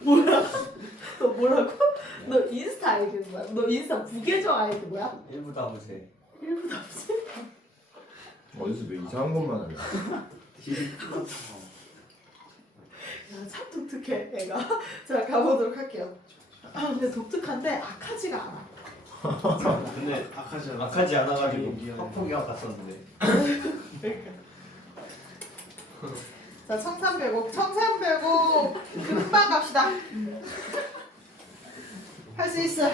뭐야? 너 뭐라고? 너 인스타 아이디 뭐야? 너 인스타 부계정 아이디 뭐야? 일부 다보세. 일부 답지? 어디서 왜 이상한 것만 하냐? 참 독특해 애가. 자 가보도록 할게요. 근데 독특한데 악하지가 않아. 근데 악하지 않아가지고 학폭이와 갔었는데. 자 1300억 금방 갑시다. 할 수 있어.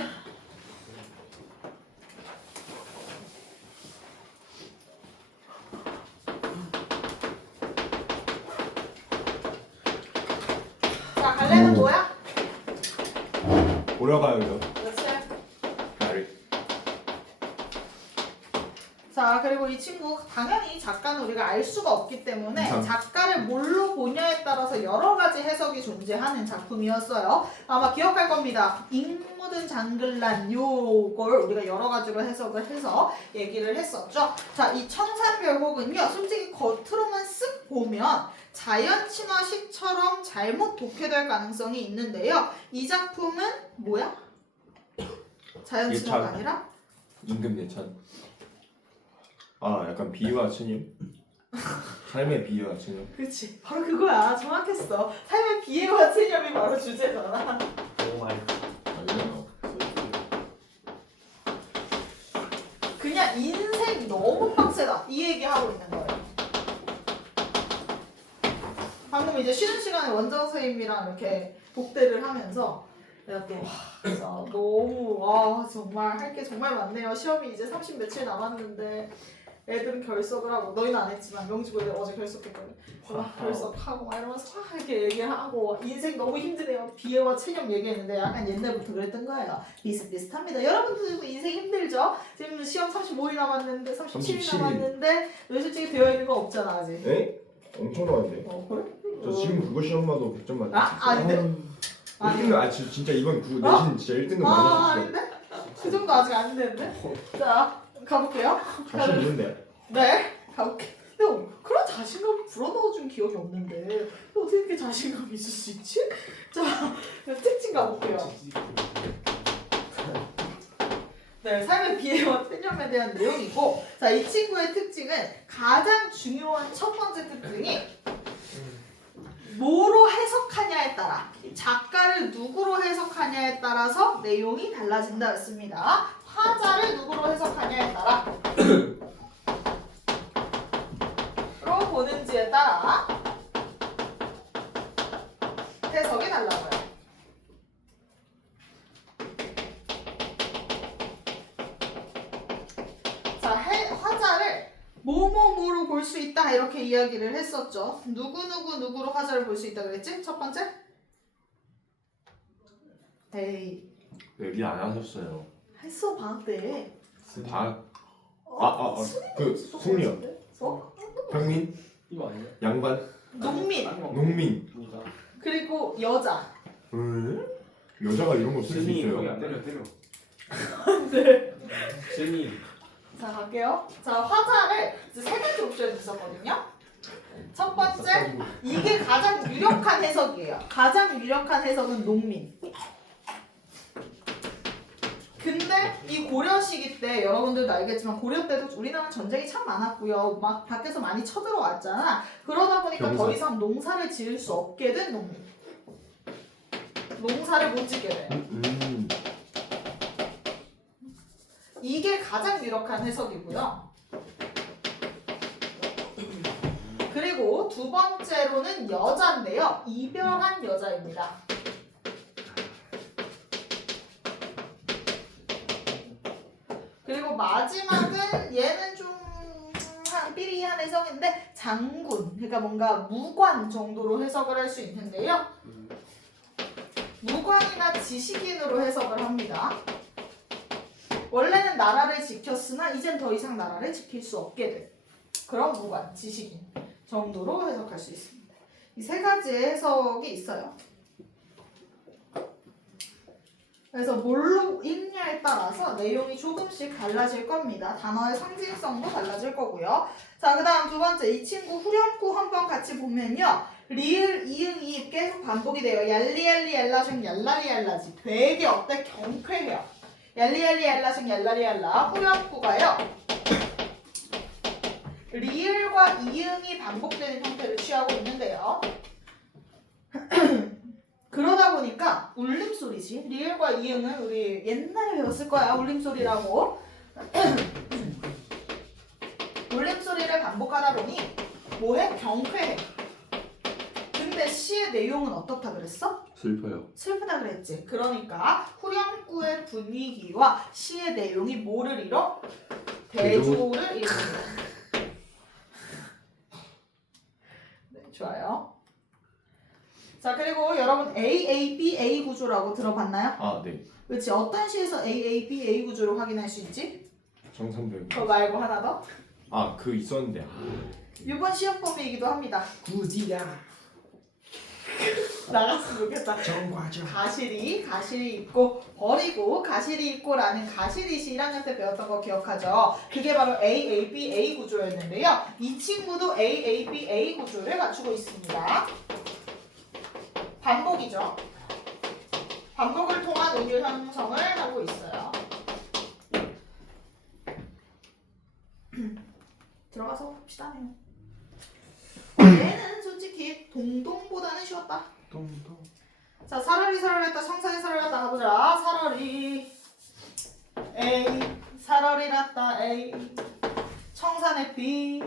자 갈래는 뭐야? 보러 가요 이거. 그렇지. 나를. 자 그리고 이 친구 당연히 작가는 우리가 알 수가 없기 때문에 작가를 뭘로 보냐에 따라서 여러 가지 해석이 존재하는 작품이었어요. 아마 기억할 겁니다. 잉무든 장글란 요걸 우리가 여러 가지로 해석을 해서 얘기를 했었죠. 자, 이 청산별곡은요. 솔직히 겉으로만 쓱 보면 자연 친화 시처럼 잘못 독해될 가능성이 있는데요. 이 작품은 뭐야? 자연 친화가 예찬. 아니라? 임금 예찬. 아 약간 비유와 스님. 삶의 비유와 스님. 그렇지. 바로 그거야. 정확했어. 삶의 비애와 체념이 바로 주제잖아. 너무 많이. 아니요. 그냥 인생 너무 빡세다. 이 얘기하고 있는 거예요. 방금 이제 쉬는 시간에 원장 선생님이랑 이렇게 독대를 하면서 내가 또 진짜 너무 와 정말 할 게 정말 많네요. 시험이 이제 30 며칠 남았는데 애들은 결석을 하고 너희는 안 했지만 명지고 애들 어제 결석했거든. 결석하고 막 이러면서 막 이렇게 얘기하고 인생 너무 힘드네요. 비애와 체념 얘기했는데 약간 옛날부터 그랬던 거예요. 비슷비슷합니다. 여러분들도 인생 힘들죠? 지금 시험 35일 남았는데 37일 37일. 남았는데 너 솔직히 되어 있는 거 없잖아 아직. 에? 엄청 많은데. 그래? 저 지금 국어 시험 봐도 100점 맞았어요. 아닌데? 아닌데? 아 진짜 이번 내신 진짜 1등급 맞았어요. 아닌데? 그 정도 아직 안 되는데? 자 가볼게요. 자신 있는데. 네 가볼게. 근데 그런 자신감 불어넣어준 기억이 없는데 어떻게 이렇게 자신감이 있을 수 있지? 자 특징 가볼게요. 네, 삶의 비애와 체념에 대한 내용이고, 자, 이 친구의 특징은 가장 중요한 첫 번째 특징이 뭐로 해석하냐에 따라, 작가를 누구로 해석하냐에 따라서 내용이 달라진다였습니다. 화자를 누구로 해석하냐에 따라, 로 보는지에 따라 해석이 달라져요. 자, 화자를 뭐뭐뭐로 볼 수 있다 이렇게 이야기를 했었죠. 누구로 화자를 볼 수 있다 그랬지? 첫 번째? 에이 얘기 안 하셨어요. 했어 방학 때. 다. 그 승리요. 평민, 이거 아니야? 양반, 농민 농민. 누가? 그리고 여자. 여자가 이런 거 쓸 수 스님 있어요. 거기 안 때려. 네. 스님. 자 갈게요. 자 화자를 이제 세 가지 옵션이 있었거든요. 첫 번째 이게 가장 유력한 해석이에요. 가장 유력한 해석은 농민. 근데 이 고려 시기 때 여러분들도 알겠지만 고려 때도 우리나라 전쟁이 참 많았고요. 막 밖에서 많이 쳐들어왔잖아. 그러다 보니까 병사. 더 이상 농사를 지을 수 없게 된 농민. 농사를 못 짓게 돼. 이게 가장 유력한 해석이고요. 그리고 두 번째로는 여자인데요. 이별한 여자입니다. 그리고 마지막은 얘는 좀 삐리한 해석인데 장군, 그러니까 뭔가 무관 정도로 해석을 할 수 있는데요. 무관이나 지식인으로 해석을 합니다. 원래는 나라를 지켰으나 이젠 더 이상 나라를 지킬 수 없게 된 그런 무관, 지식인 정도로 해석할 수 있습니다. 이 세 가지의 해석이 있어요. 그래서 뭘로 읽냐에 따라서 내용이 조금씩 달라질 겁니다. 단어의 상징성도 달라질 거고요. 자, 그 다음 두 번째, 이 친구 후렴구 한번 같이 보면요. 리을, 이응, 이입 계속 반복이 돼요. 얄리얄리 얄라숑 얄라리 얄라지. 되게 어때? 경쾌해요. 얄리얄리 얄라숑 얄라리 얄라. 후렴구가요. 리을과 이응이 반복되는 형태를 취하고 있는데요. 그러다 보니까 울림소리지. 리을과 이응은 우리 옛날에 배웠을 거야. 울림소리라고. 울림소리를 반복하다 보니 뭐해? 경쾌해. 근데 시의 내용은 어떻다 그랬어? 슬퍼요. 슬프다 그랬지. 그러니까 후렴구의 분위기와 시의 내용이 뭐를 이뤄? 대조를 이룹니다. 네, 좋아요. 자, 그리고 여러분 AABA 구조라고 들어봤나요? 아 네. 그렇지. 어떤 시에서 AABA 구조를 확인할 수 있지? 정삼백. 그거 말고 하나 더. 아그 있었는데. 이번 시험 범위이기도 합니다. 구디야. 나갔으면 좋겠다. 정과정. 가실이 있고 버리고 가실이 있고라는 가실이시 1학년 때 배웠던 거 기억하죠? 그게 바로 AABA 구조였는데요. 이 친구도 AABA 구조를 갖추고 있습니다. 반복이죠. 반복을 통한 은유 형성을 하고 있어요. 들어가서 봅시다. 얘는 솔직히 동동보다는 쉬웠다. 동동. 자, 사러리 사러리했다 청산이 사러리했다 가보자. 사러리 A 사러리랐다 A 청산의 B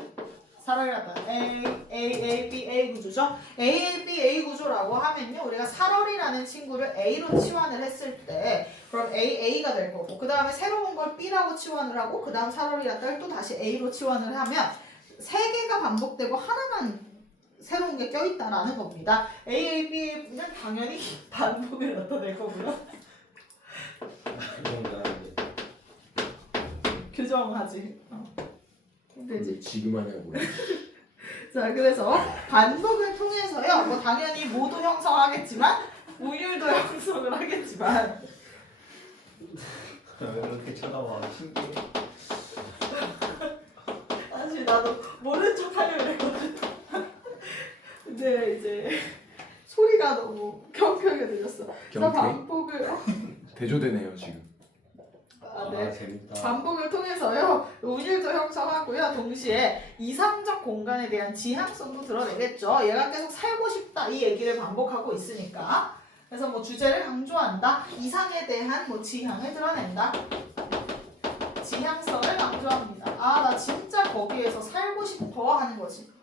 사러리랐다 A B A 구조죠. A B A 구조라고 하면요 우리가 사러리라는 친구를 A로 치환을 했을 때 그럼 A가 될 거고 그 다음에 새로운 걸 B라고 치환을 하고 그 다음 사러리랐다를 또 다시 A로 치환을 하면 세 개가 반복되고 하나만 새로운 게 껴있다라는 겁니다. AAB는 당연히 반복을 나타낼 거고요. 교정하지. 힘들지. 지금 하냐고. 자, 그래서 반복을 통해서요. 뭐 당연히 모도 형성하겠지만 우율도 형성을 하겠지만 왜 그렇게 쳐다봐? 신기해. 사실 나도 모른 척 하려고 했거든. 근데 이제 소리가 너무 경쾌하게 들렸어. 그래서 반복을 대조되네요 지금. 네. 재밌다. 반복을 통해서요 운율도 형성하고요 동시에 이상적 공간에 대한 지향성도 드러내겠죠. 얘가 계속 살고 싶다 이 얘기를 반복하고 있으니까 그래서 뭐 주제를 강조한다 이상에 대한 뭐 지향을 드러낸다 지향성을 강조합니다. 아 나 진짜 거기에서 살고 싶어 하는 거지.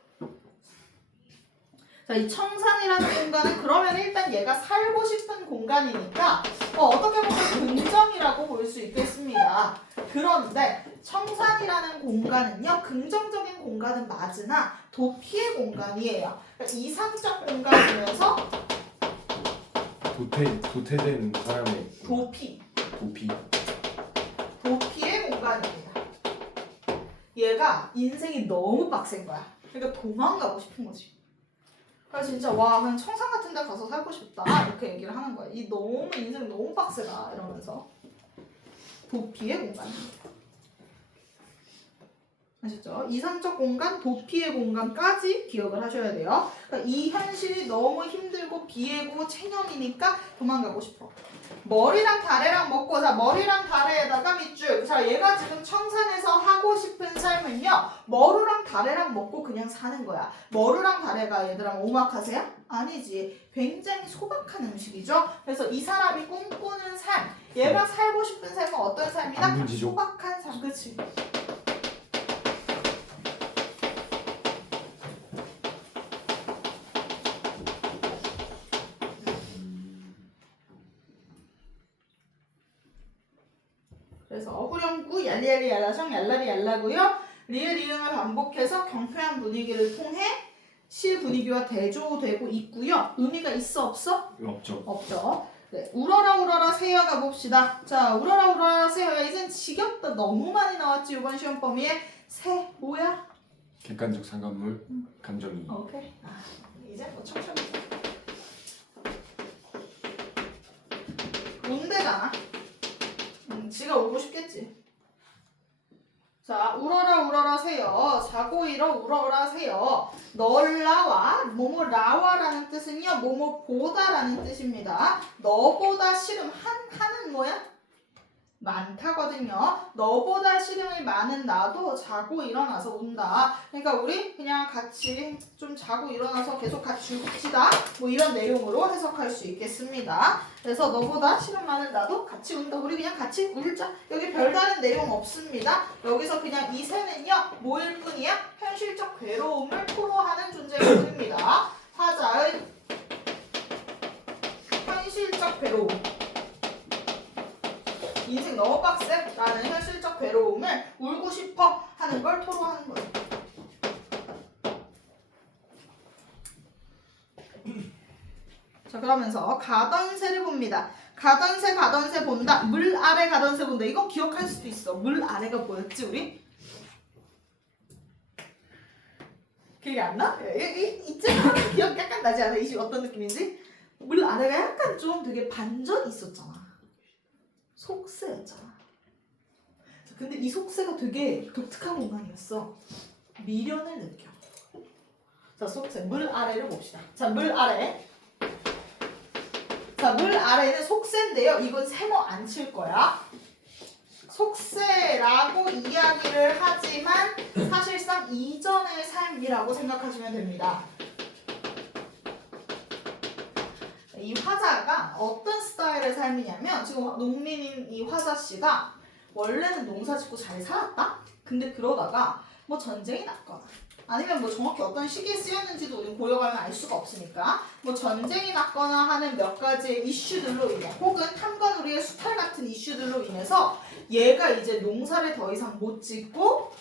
자, 이 청산이라는 공간은 그러면 일단 얘가 살고 싶은 공간이니까 어떻게 보면 긍정이라고 볼 수 있겠습니다. 그런데 청산이라는 공간은요 긍정적인 공간은 맞으나 도피의 공간이에요. 그러니까 이상적 공간이면서 도태된 사람의 도피의 공간입니다. 얘가 인생이 너무 빡센 거야. 그러니까 도망가고 싶은 거지. 그래서 진짜 와 그냥 청산 같은 데 가서 살고 싶다 이렇게 얘기를 하는 거야. 이 너무 인생 너무 빡세다 이러면서 도피의 공간입니다. 아시죠? 이상적 공간, 도피의 공간까지 기억을 하셔야 돼요. 그러니까 이 현실이 너무 힘들고 비애고 체념이니까 도망가고 싶어. 머리랑 다래랑 먹고 자 머리랑 다래에다가 밑줄 자 얘가 지금 청산에서 하고 싶은 삶은요 머루랑 다래랑 먹고 그냥 사는 거야. 머루랑 다래가 얘들아 오마카세야? 아니지. 굉장히 소박한 음식이죠. 그래서 이 사람이 꿈꾸는 삶 얘가 살고 싶은 삶은 어떤 삶이다? 소박한 삶. 그치? 그래서 후렴구 얄리얄리 얄라숑 얄라리 얄라고요. 리을 이응을 반복해서 경쾌한 분위기를 통해 시 분위기와 대조되고 있고요. 의미가 있어 없어? 없죠. 없죠. 네, 울어라 울어라 새여가 봅시다. 자 울어라 울어라 새여야 이젠 지겹다. 너무 많이 나왔지 이번 시험 범위에. 새 뭐야? 객관적 상관물 감정이. 오케이. 이제 뭐 천천히. 운대잖아. 지가 울고 싶겠지. 자, 울어라 울어라 새여 자고 일어 울어라 새여 널라와 뭐뭐라와라는 뜻은요 뭐뭐보다라는 뜻입니다. 너보다 싫음 한은 뭐야? 많다거든요. 너보다 시름이 많은 나도 자고 일어나서 운다. 그러니까 우리 그냥 같이 좀 자고 일어나서 계속 같이 웁시다. 뭐 이런 내용으로 해석할 수 있겠습니다. 그래서 너보다 시름 많은 나도 같이 운다. 우리 그냥 같이 울자. 여기 별다른 내용 없습니다. 여기서 그냥 이 새는요 뭐일 뿐이야? 현실적 괴로움을 토로하는 존재일 뿐입니다. 화자의 현실적 괴로움. 인생 너무 빡세? 나는 현실적 괴로움을 울고 싶어 하는 걸 토로하는 거예요. 자 그러면서 가던 새를 봅니다. 가던 새 본다. 물 아래 가던 새 본다. 이거 기억할 수도 있어. 물 아래가 뭐였지 우리? 기억이 안 나? 이쯤 기억 약간 나지 않아? 이 어떤 느낌인지? 물 아래가 약간 좀 되게 반전이 있었잖아. 속새였잖아. 근데 이 속새가 되게 독특한 공간이었어. 미련을 느껴. 자, 속새. 물 아래를 봅시다. 자, 물 아래. 자, 물 아래는 속새인데요. 이건 세모 안 칠 거야. 속새라고 이야기를 하지만 사실상 이전의 삶이라고 생각하시면 됩니다. 이 화자가 어떤 스타일의 삶이냐면 지금 농민인 이 화자씨가 원래는 농사 짓고 잘 살았다? 근데 그러다가 뭐 전쟁이 났거나 아니면 뭐 정확히 어떤 시기에 쓰였는지도 우리는 고려가면 알 수가 없으니까 뭐 전쟁이 났거나 하는 몇 가지의 이슈들로 인해 혹은 탐관우리의 수탈 같은 이슈들로 인해서 얘가 이제 농사를 더 이상 못 짓고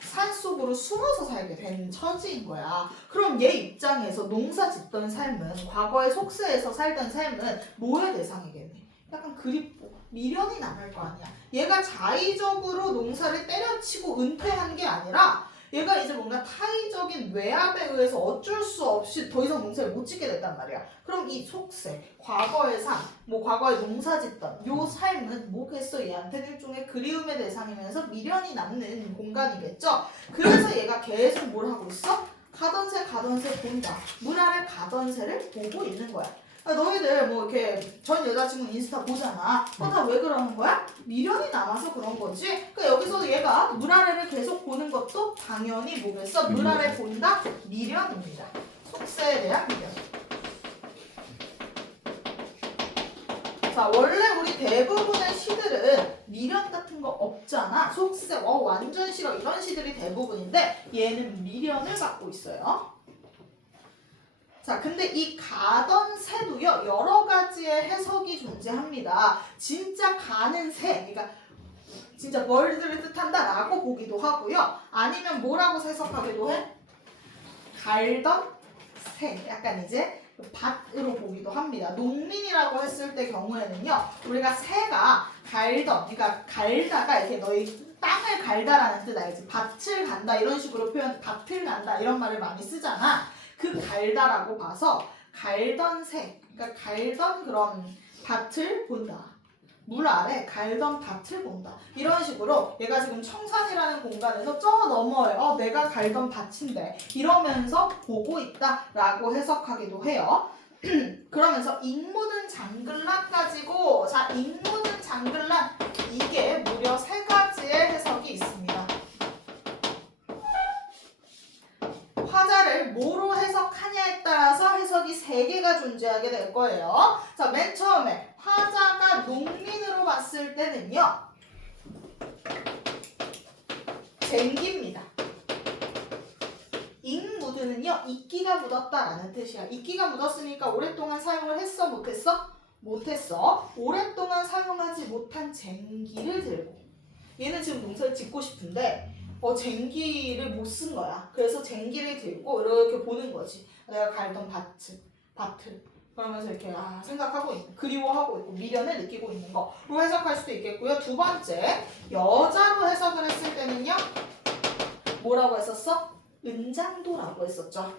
산속으로 숨어서 살게 된 처지인 거야. 그럼 얘 입장에서 농사 짓던 삶은 과거의 속세에서 살던 삶은 뭐의 대상이겠니? 약간 그립고 미련이 남을 거 아니야. 얘가 자의적으로 농사를 때려치고 은퇴한 게 아니라 얘가 이제 뭔가 타의적인 외압에 의해서 어쩔 수 없이 더 이상 농사를 못 짓게 됐단 말이야. 그럼 이 속세, 과거의 삶, 뭐 과거에 농사 짓던 요 삶은 뭐겠어? 얘한테는 일종의 그리움의 대상이면서 미련이 남는 공간이겠죠? 그래서 얘가 계속 뭘 하고 있어? 가던 새 본다. 물 아래 가던 새를 보고 있는 거야. 너희들 뭐 이렇게 전 여자친구 인스타 보잖아. 다 왜 그러는 거야? 미련이 남아서 그런 거지. 그러니까 여기서 얘가 물 아래를 계속 보는 것도 당연히 뭐겠어? 물 아래 본다? 미련입니다. 속세에 대한 미련. 자, 원래 우리 대부분의 시들은 미련 같은 거 없잖아. 속세, 완전 싫어 이런 시들이 대부분인데 얘는 미련을 갖고 있어요. 자, 근데 이 가던 새도요 여러 가지의 해석이 존재합니다. 진짜 가는 새, 그러니까 진짜 벌들을 뜻한다라고 보기도 하고요. 아니면 뭐라고 해석하기도 해? 갈던 새, 약간 이제 밭으로 보기도 합니다. 농민이라고 했을 때 경우에는요, 우리가 새가 갈던, 그러니까 갈다가 이렇게 너희 땅을 갈다라는 뜻 알지? 밭을 간다 이런 식으로 표현, 밭을 간다 이런 말을 많이 쓰잖아. 그 갈다라고 봐서 갈던 새, 그러니까 갈던 그런 밭을 본다. 물 아래 갈던 밭을 본다. 이런 식으로 얘가 지금 청산이라는 공간에서 저 너머에 내가 갈던 밭인데 이러면서 보고 있다라고 해석하기도 해요. 그러면서 잉 묻은 장글란 가지고 자, 잉 묻은 장글란 이게 무려 3가지의 해석이 있습니다. 화자를 뭐로 해석하냐에 따라서 해석이 3개가 존재하게 될 거예요. 자, 맨 처음에 화자가 농민으로 봤을 때는요. 쟁기입니다. 잉 묻은은요. 이끼가 묻었다라는 뜻이야. 이끼가 묻었으니까 오랫동안 사용을 했어? 못했어? 못했어. 오랫동안 사용하지 못한 쟁기를 들고 얘는 지금 농사를 짓고 싶은데 쟁기를 못 쓴 거야. 그래서 쟁기를 들고 이렇게 보는 거지. 내가 갈던 밭을 그러면서 이렇게 생각하고 있는, 그리워하고 있고 미련을 느끼고 있는 거로 해석할 수도 있겠고요. 2번째, 여자로 해석을 했을 때는요. 뭐라고 했었어? 은장도라고 했었죠.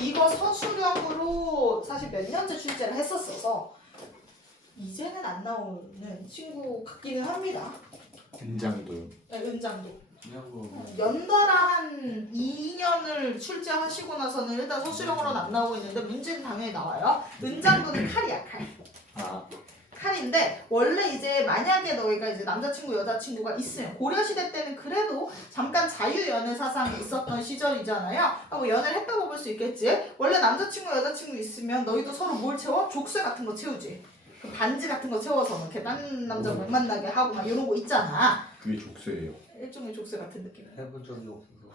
이거 서술형으로 사실 몇 년째 출제를 했었어서 이제는 안 나오는 친구 같기는 합니다. 은장도요. 네, 은장도. 연달아 한 2년을 출제하시고 나서는 일단 서술형으로는 안 나오고 있는데 문제는 당연히 나와요. 은장도는 칼이야, 칼. 칼인데 원래 이제 만약에 너희가 이제 남자친구 여자친구가 있으면 고려시대 때는 그래도 잠깐 자유연애 사상이 있었던 시절이잖아요. 뭐 연애를 했다고 볼 수 있겠지. 원래 남자친구 여자친구 있으면 너희도 서로 뭘 채워? 족쇄 같은 거 채우지. 그 반지 같은 거 채워서 이렇게 딴 남자 못 만나게 하고 막 이런 거 있잖아. 그게 족쇄예요. 일종의 족쇄 같은 느낌. 해본 적이 없어서.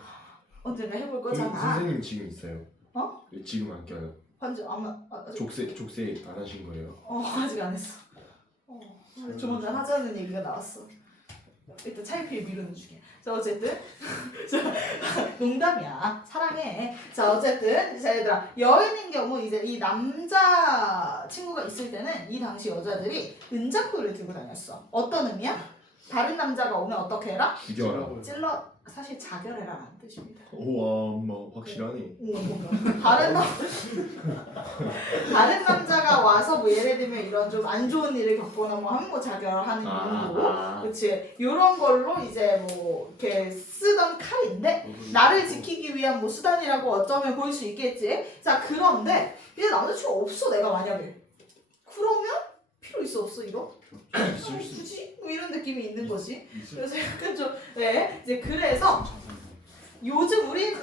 언젠가 해볼 그 거잖아. 선생님 지금 있어요. 어? 지금 안 껴요. 반지 아마 아직 족쇄 안 하신 거예요? 아직 안 했어. 조만간 하자는 얘기가 나왔어. 일단 차이필 미루는 중이야. 자 어쨌든 농담이야. 사랑해. 자 어쨌든 자 얘들아 여인인 경우 이제 이 남자 친구가 있을 때는 이 당시 여자들이 은장도를 들고 다녔어. 어떤 의미야? 다른 남자가 오면 어떻게 해라? 죽여라. 찔러 사실 자결해라는 뜻입니다. 우와 엄마 확실하네. 다른 남자가 와서 뭐 예를 들면 이런 좀 안 좋은 일을 겪거나 뭐 한모 자결하는 용도, 그치? 이런 걸로 이제 뭐 이렇게 쓰던 칼인데 나를 지키기 위한 뭐 수단이라고 어쩌면 볼 수 있겠지. 자 그런데 이제 남자친구 없어 내가 만약에 그러면 필요 있어 없어 이거? 굳이 뭐 이런 느낌이 있는 거지. 그래서 약간 좀 이제 그래서 요즘 우리의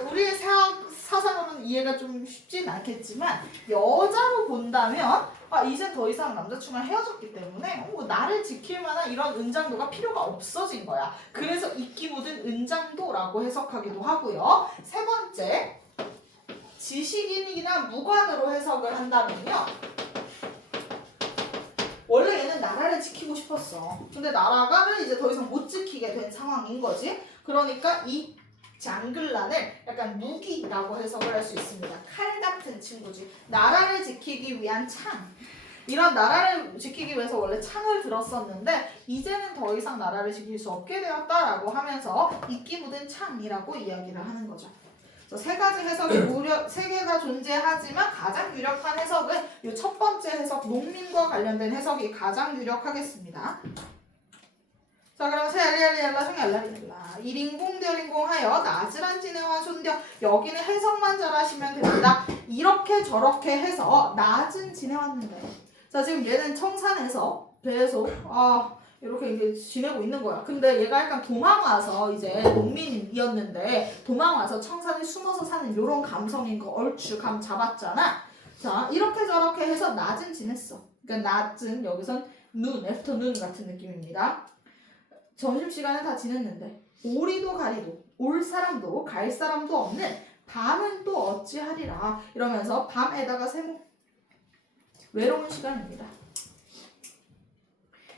사상으로는 이해가 좀 쉽진 않겠지만 여자로 본다면 이제 더 이상 남자친구랑 헤어졌기 때문에 나를 지킬 만한 이런 은장도가 필요가 없어진 거야. 그래서 이끼 묻은 은장도라고 해석하기도 하고요. 세 번째 지식인이나 무관으로 해석을 한다면요. 원래 얘는 나라를 지키고 싶었어. 근데 나라를 이제 더 이상 못 지키게 된 상황인 거지. 그러니까 이 장글란을 약간 무기라고 해석을 할 수 있습니다. 칼 같은 친구지. 나라를 지키기 위한 창. 이런 나라를 지키기 위해서 원래 창을 들었었는데 이제는 더 이상 나라를 지킬 수 없게 되었다라고 하면서 이끼 묻은 창이라고 이야기를 하는 거죠. 세 가지 해석이 세 개가 존재하지만 가장 유력한 해석은 이 첫 번째 해석, 농민과 관련된 해석이 가장 유력하겠습니다. 자 그럼 세알리알리알라 성알라리알라 1인공 덜인공하여 나즈란 진해와 손뎌 여기는 해석만 잘하시면 됩니다. 이렇게 저렇게 해서 낮은 지내왔는데 자 지금 얘는 청산에서 계속 이렇게 이제 지내고 있는 거야. 근데 얘가 약간 도망와서 이제 농민이었는데 도망와서 청산에 숨어서 사는 이런 감성인 거 얼추 감 잡았잖아. 자 이렇게 저렇게 해서 낮은 지냈어. 그러니까 낮은 여기선 눈, 애프터 눈 같은 느낌입니다. 점심시간에 다 지냈는데 오리도 가리도 올 사람도 갈 사람도 없는 밤은 또 어찌하리라 이러면서 밤에다가 세모 외로운 시간입니다.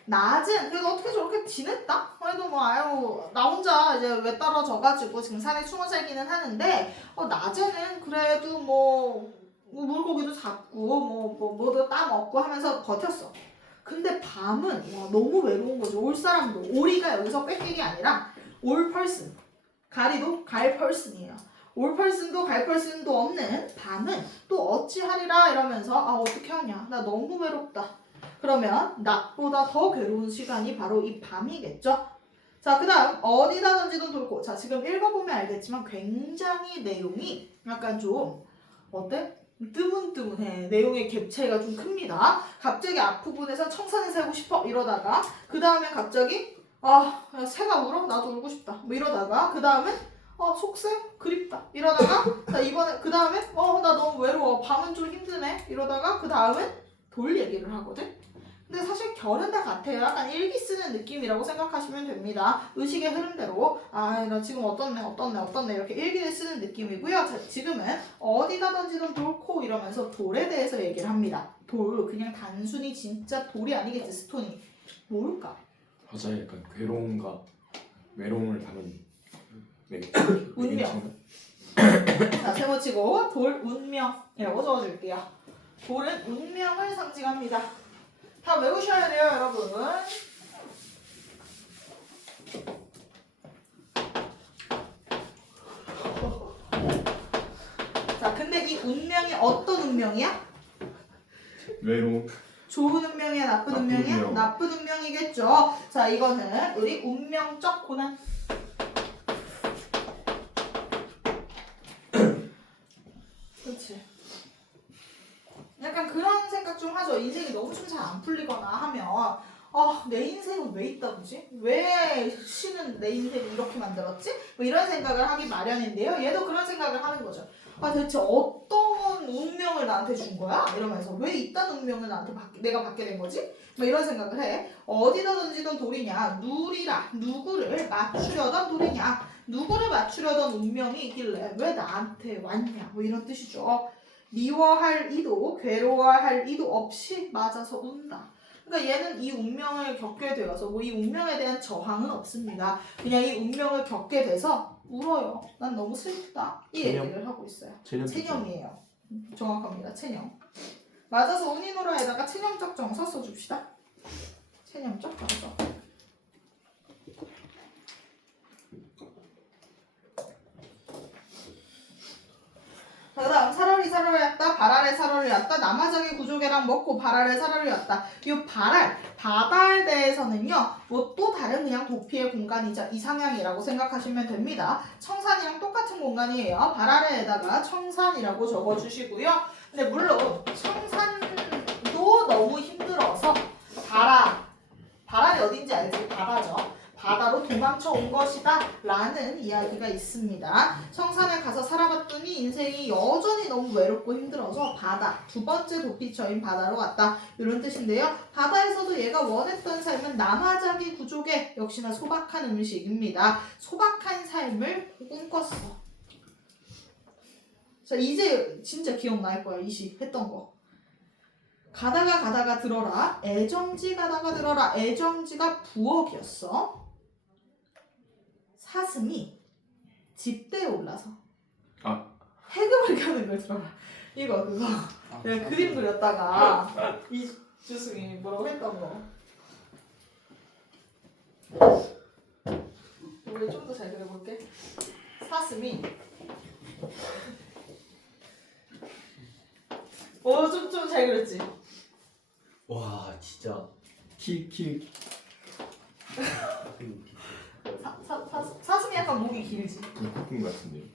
낮은 그래도 어떻게 저렇게 지냈다? 그래도 나 혼자 이제 왜 떨어져가지고 지금 산에 숨어 살기는 하는데 낮에는 그래도 뭐 물고기도 잡고 뭐도 따먹고 하면서 버텼어. 근데 밤은 너무 외로운 거죠. 올 사람도 오리가 여기서 뺏기기 아니라 올 펄슨 가리도 갈 펄슨이에요. 올 펄슨도 갈 펄슨도 없는 밤은 또 어찌하리라 이러면서 어떻게 하냐 나 너무 외롭다. 그러면 낮보다 더 괴로운 시간이 바로 이 밤이겠죠. 자 그 다음 어디다 던지든 돌고 자 지금 읽어보면 알겠지만 굉장히 내용이 약간 좀 어때? 뜨문뜨문해. 내용의 갭 차이가 좀 큽니다. 갑자기 앞부분에서 청산에 살고 싶어 이러다가 그 다음에 갑자기 새가 울어? 나도 울고 싶다 뭐 이러다가 그 다음엔 속세? 그립다 이러다가 자 이번에 그 다음에 나 너무 외로워 밤은 좀 힘드네 이러다가 그 다음엔 돌 얘기를 하거든. 근데 사실 결은 다 같아요. 약간 일기 쓰는 느낌이라고 생각하시면 됩니다. 의식의 흐름대로 나 지금 어떻네 이렇게 일기를 쓰는 느낌이고요. 자, 지금은 어디다 던지든 돌코 이러면서 돌에 대해서 얘기를 합니다. 돌 그냥 단순히 진짜 돌이 아니겠지. 스톤이 뭘까? 맞아요. 약간 괴로움과 외로움을 담은 운명. 자 세모치고 돌 운명이라고 적어줄게요. 돌은 운명을 상징합니다. 다 외우셔야 돼요, 여러분. 자, 근데 이 운명이 어떤 운명이야? 외로움. 좋은 운명이야, 나쁜 운명이야? 나쁜 운명이겠죠. 자, 이거는 우리 운명적 고난. 하죠. 인생이 너무 좀 잘 안 풀리거나 하면 내 인생은 왜 있다 보지? 왜 신은 내 인생을 이렇게 만들었지? 뭐 이런 생각을 하기 마련인데요. 얘도 그런 생각을 하는 거죠. 대체 어떤 운명을 나한테 준 거야? 이러면서 왜 이딴 운명을 내가 받게 된 거지? 뭐 이런 생각을 해. 어디다 던지던 돌이냐? 누구를 맞추려던 돌이냐? 누구를 맞추려던 운명이 있길래 왜 나한테 왔냐? 뭐 이런 뜻이죠. 미워할 이도 괴로워할 이도 없이 맞아서 운다. 그러니까 얘는 이 운명을 겪게 되어서 뭐 이 운명에 대한 저항은 없습니다. 그냥 이 운명을 겪게 돼서 울어요. 난 너무 슬프다. 이 얘기를 하고 있어요. 체념이에요. 정확합니다. 체념. 맞아서 운이노라에다가 체념적 정서 써줍시다. 체념적 정서. 그 다음 살얼이 왔다. 발알에 살얼이 왔다. 남아적의 구조개랑 먹고 발알에 살얼이 왔다. 이 바다에 대해서는요. 뭐 또 다른 그냥 도피의 공간이자 이상향이라고 생각하시면 됩니다. 청산이랑 똑같은 공간이에요. 발알에다가 청산이라고 적어주시고요. 근데 물론 청산도 너무 힘들어서 발알이 어딘지 알지? 바다죠. 바다로 도망쳐 온 것이다 라는 이야기가 있습니다. 청산에 가서 살아봤더니 인생이 여전히 너무 외롭고 힘들어서 두 번째 도피처인 바다로 갔다 이런 뜻인데요. 바다에서도 얘가 원했던 삶은 남아자기 구족의 역시나 소박한 음식입니다. 소박한 삶을 꿈꿨어. 자, 이제 진짜 기억날 거야. 이 시 했던 거. 가다가 들어라. 애정지 가다가 들어라. 애정지가 부엌이었어. 사슴이 집대에 올라서 해금을 켜는 걸 들어라. 이거 그거 내가 그림 그렸다가 이주승이 뭐라고 했던 거. 우리 좀 더 잘 그려볼게. 사슴이 좀 잘 그렸지? 와 진짜 킬. 사슴이 약간 목이 길지? 불꽃금 같은데.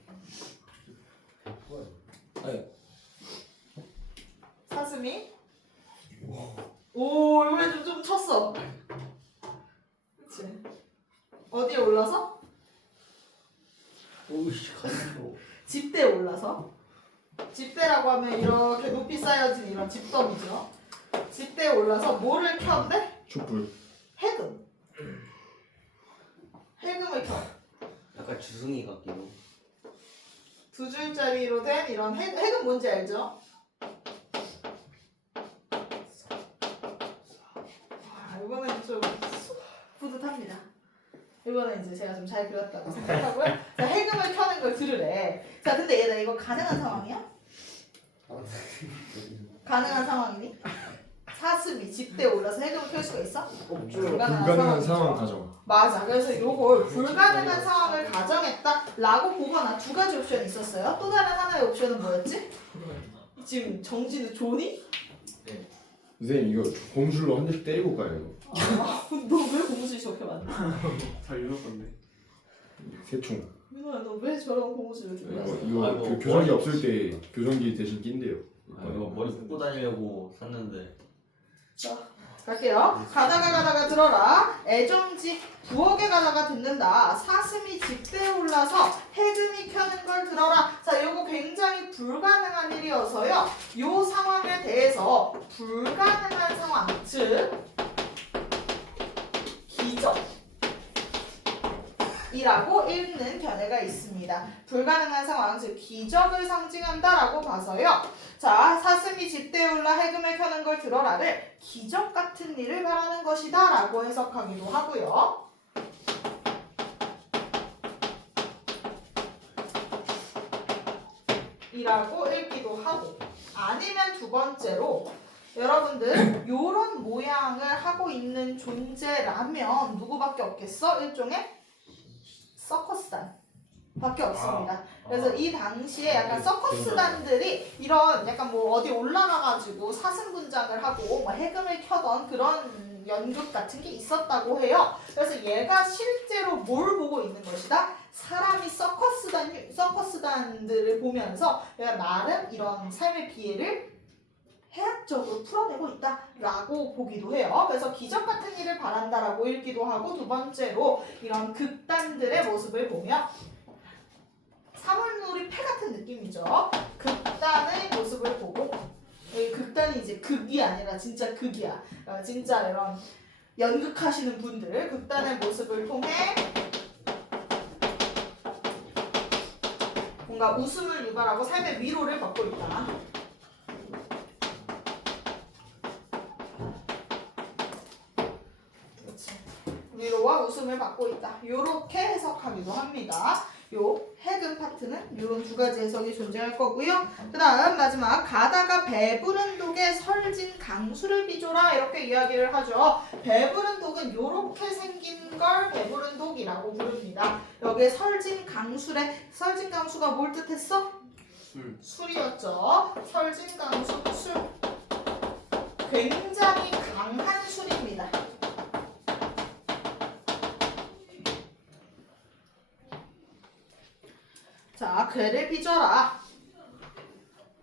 사슴이 이번에 좀 쳤어. 그치? 어디에 올라서? 오이씨 가슴도 집대에 올라서. 집대라고 하면 이렇게 높이 쌓여진 이런 집덤이죠. 집대에 올라서 뭐를 켰는데? 촛불. 해금을 켜. 약간 주승이 같기도. 두 줄짜리로 된 이런 해금 뭔지 알죠? 이번엔 좀 뿌듯합니다. 이번엔 이제 제가 좀 잘 그렸다고 생각하고요. 자, 해금을 켜는 걸 들으래. 자, 근데 얘들아 이거 가능한 상황이야? 가능한 상황이니? 사슴이 집대에 올라서 해금을 켤 수가 있어? 불가능한 상황 가정. 맞아. 그래서 이걸 불가능한 상황을 가정했다라고 보거나 두 가지 옵션이 있었어요. 또 다른 하나의 옵션은 뭐였지? 지금 정진우 조니? 네. 선생님 이거 고무줄로 한 대씩 때리고 가요. 너 왜 고무줄 저렇게 많아? 잘 읽었던데. 새총. 민호야 너 왜 저런 고무줄을 들고 왔어? 이거 아이고, 그 교정기 없을 때 교정기 대신 낀대요. 이거 머리 묶고 다니려고 샀는데. 자, 갈게요. 가다가 들어라. 애정지 부엌에 가다가 듣는다. 사슴이 집대에 올라서 해금이 켜는 걸 들어라. 자, 요거 굉장히 불가능한 일이어서요. 요 상황에 대해서 불가능한 상황, 즉 기적이라고 읽는 견해가 있습니다. 불가능한 상황, 즉 기적을 상징한다라고 봐서요. 자, 사슴이 집대에 올라 해금을 켜는 걸 들어라를 기적 같은 일을 말하는 것이다 라고 해석하기도 하고요. 이라고 읽기도 하고, 아니면 두 번째로 여러분들 요런 모양을 하고 있는 존재라면 누구밖에 없겠어? 일종의 서커스단 밖에 없습니다. 그래서 이 당시에 약간 서커스단들이 이런 약간 뭐 어디 올라가가지고 사슴 분장을 하고 뭐 해금을 켜던 그런 연극 같은 게 있었다고 해요. 그래서 얘가 실제로 뭘 보고 있는 것이다? 사람이 서커스단들을 보면서 얘가 나름 이런 삶의 비애를 해학적으로 풀어내고 있다라고 보기도 해요. 그래서 기적 같은 일을 바란다라고 읽기도 하고 두 번째로 이런 극단들의 모습을 보며 사물놀이 패 같은 느낌이죠. 극단의 모습을 보고 이 극단이 이제 극이 아니라 진짜 극이야. 진짜 이런 연극하시는 분들 극단의 모습을 통해 뭔가 웃음을 유발하고 삶의 위로를 받고 있다. 그렇지. 위로와 웃음을 받고 있다. 이렇게 해석하기도 합니다. 요 해금 파트는 이런 두 가지 해석이 존재할 거고요. 그 다음 마지막 가다가 배부른 독에 설진 강수를 빚어라 이렇게 이야기를 하죠. 배부른 독은 이렇게 생긴 걸 배부른 독이라고 부릅니다. 여기에 설진 강술에 설진 강수가 뭘 뜻했어? 술이었죠. 설진 강수 술. 굉장히 강한 술입니다. 자, 괴를 빚어라.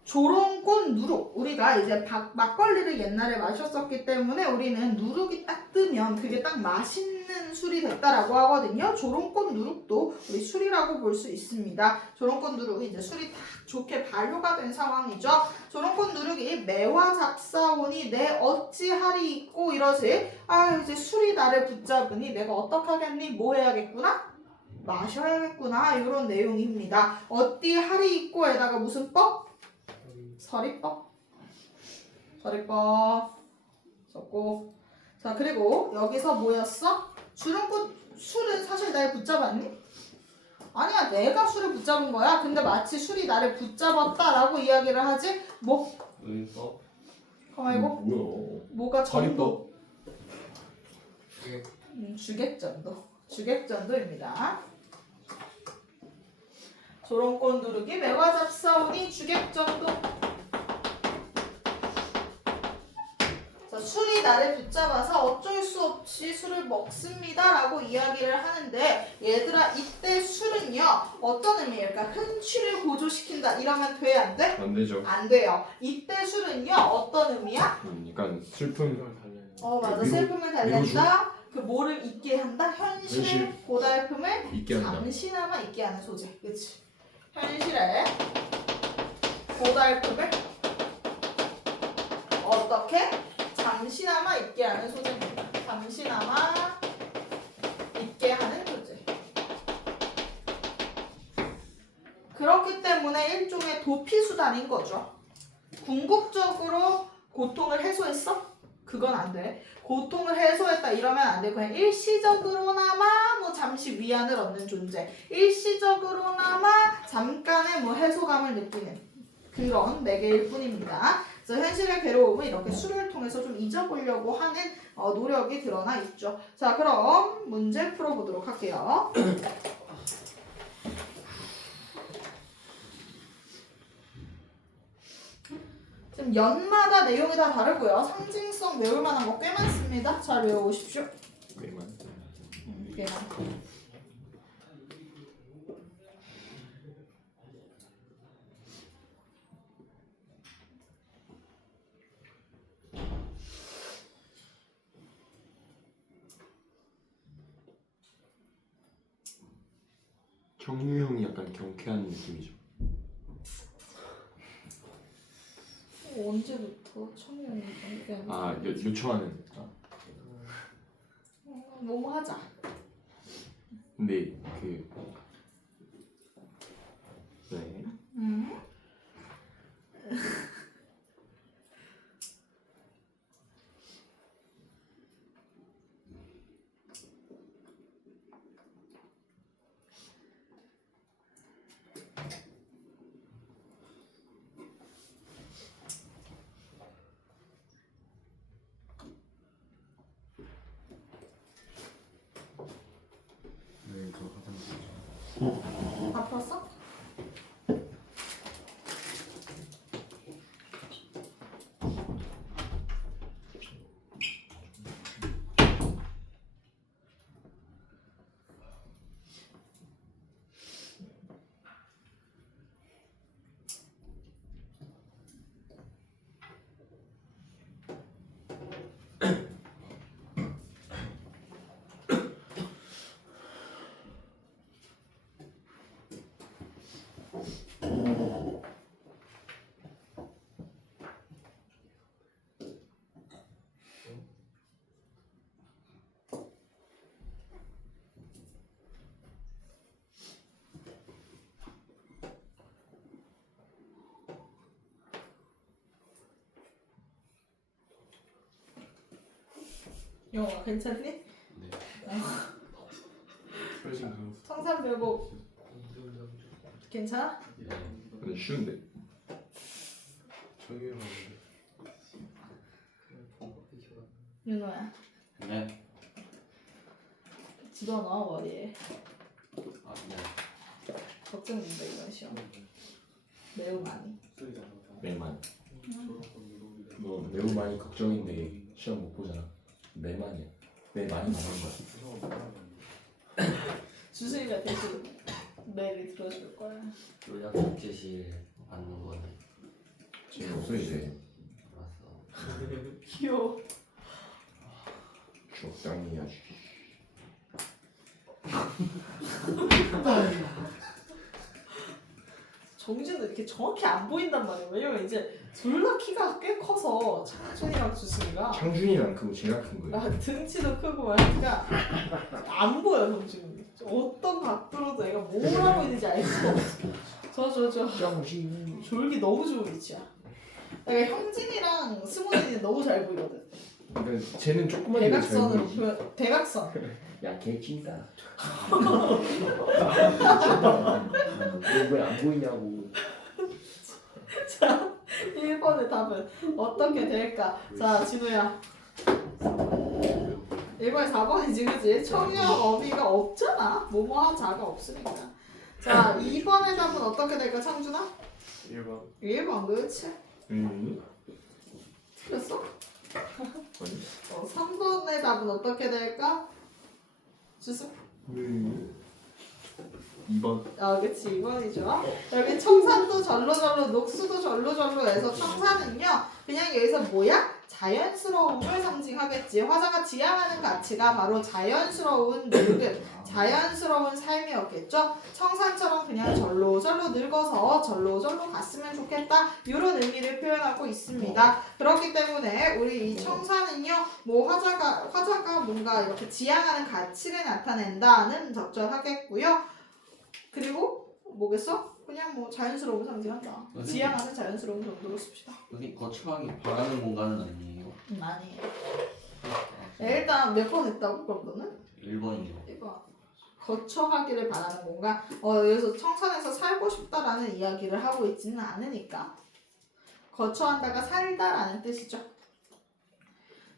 조롱꽃 누룩. 우리가 이제 막걸리를 옛날에 마셨었기 때문에 우리는 누룩이 딱 뜨면 그게 딱 맛있는 술이 됐다라고 하거든요. 조롱꽃 누룩도 우리 술이라고 볼 수 있습니다. 조롱꽃 누룩이 이제 술이 딱 좋게 발효가 된 상황이죠. 조롱꽃 누룩이 매화 잡사오니 내 어찌하리 있고 이러지. 아, 이제 술이 나를 붙잡으니 내가 어떡하겠니? 뭐 해야겠구나? 마셔야겠구나 이런 내용입니다. 어디 하리 있고에다가 무슨 법? 서리법. 서리법 썼고 자 그리고 여기서 뭐였어? 주름꽃 술은 사실 날 붙잡았니? 아니야 내가 술을 붙잡은 거야. 근데 마치 술이 나를 붙잡았다라고 이야기를 하지 뭐? 의법. 가만히고 뭐야? 뭐가 전도? 주객. 주객전도. 주객전도입니다. 조롱꽃 누룩이 매화 잡사오니 주객전도. 자, 술이 나를 붙잡아서 어쩔 수 없이 술을 먹습니다 라고 이야기를 하는데 얘들아 이때 술은요 어떤 의미일까? 흥취를 고조시킨다 이러면 돼? 안 돼? 안 되죠. 안 돼요. 이때 술은요 어떤 의미야? 약간 슬픔. 맞아. 위로- 슬픔을 달랜다. 그 뭐를 잊게 한다? 현실의 현실. 고달픔을 잊게 한다. 잠시나마 잊게 하는 소재. 그치? 현실의 고달픔을 어떻게? 잠시나마 잊게 하는 소재입니다. 잠시나마 잊게 하는 소재. 그렇기 때문에 일종의 도피수단인 거죠. 궁극적으로 고통을 해소했어? 그건 안 돼. 고통을 해소했다 이러면 안 돼. 그냥 일시적으로나마 뭐 잠시 위안을 얻는 존재. 일시적으로나마 잠깐의 뭐 해소감을 느끼는 그런 매개일 뿐입니다. 그래서 현실의 괴로움을 이렇게 술을 통해서 좀 잊어보려고 하는 노력이 드러나 있죠. 자, 그럼 문제 풀어보도록 할게요. 지금 연마다 내용이 다 다르고요. 상징성 외울 만한 거 꽤 많습니다. 잘 외워오십시오. 꽤만. 꽤 많고. 정유형이 약간 경쾌한 느낌이죠. 언제부터 청년이 이렇게 요청하는. 너무 하자. 근데 네. 아팠어? 영화 괜찮니? 네. 청산배고 괜찮아? 네. 근데 쉬운데. 윤호야 네. 집어넣어 머리에. 아 네. 걱정된다 이번 시험. 매우 많이. 매우 많이. 너 매우 많이 걱정인데 시험 못 보잖아. 매 많이야. 매 많이 나는 거야. 주승이가 대신 매일 들어줄 거야. 요약 숙제실 받는 거는 지금 없어 이제. 알았어. 귀여워. 적당히 해야지. 정진은 이렇게 정확히 안 보인단 말이야. 왜냐면 이제 둘 다 키가 꽤 커서 창준이랑 주승이가 창준이랑 크고 제가 큰 거예요. 아, 등치도 크고 하니까 안 보여 정준이. 어떤 각도로도 애가 뭘 하고 있는지 알 수가 없어. 저 정신. 졸기 너무 좋은 위치야. 내가 형진이랑 승훈이는 너무 잘 보이거든. 그러니까 쟤는 조그만 데잘 대각선으로 보이지. 보여. 대각선. 야, 개 찐다. 왜안 보이냐고. 자, 1번의 답은 어떻게 될까? 자, 진우야. 1번에 4번이지, 그지? 청이랑 어미가 없잖아. 뭐뭐한 자가 없으니까. 자, 2번의 답은 어떻게 될까, 창준아? 1번. 1번, 그렇지? 응? 틀렸어? 아니. 3번의 답은 어떻게 될까? 주승? 2번. 아, 그치, 2번이죠. 여기 청산도 절로절로, 녹수도 절로절로 해서 청산은요, 그냥 여기서 뭐야? 자연스러움을 상징하겠지. 화자가 지향하는 가치가 바로 자연스러운 늙음, 자연스러운 삶이었겠죠. 청산처럼 그냥 절로절로 늙어서 절로절로 갔으면 좋겠다. 이런 의미를 표현하고 있습니다. 그렇기 때문에 우리 이 청산은요, 뭐 화자가 뭔가 이렇게 지향하는 가치를 나타낸다는 적절하겠고요. 그리고 뭐겠어? 그냥 뭐 자연스러움을 상징한다. 지향하는 자연스러움 정도로 씁시다. 여기 거쳐가기 바라는 공간은 아니에요. 아니에요. 일단 몇 번 했다고 그럼 너는? 1번이요. 1번. 거쳐가기를 바라는 건가? 여기서 청산에서 살고 싶다라는 이야기를 하고 있지는 않으니까 거쳐한다가 살다라는 뜻이죠.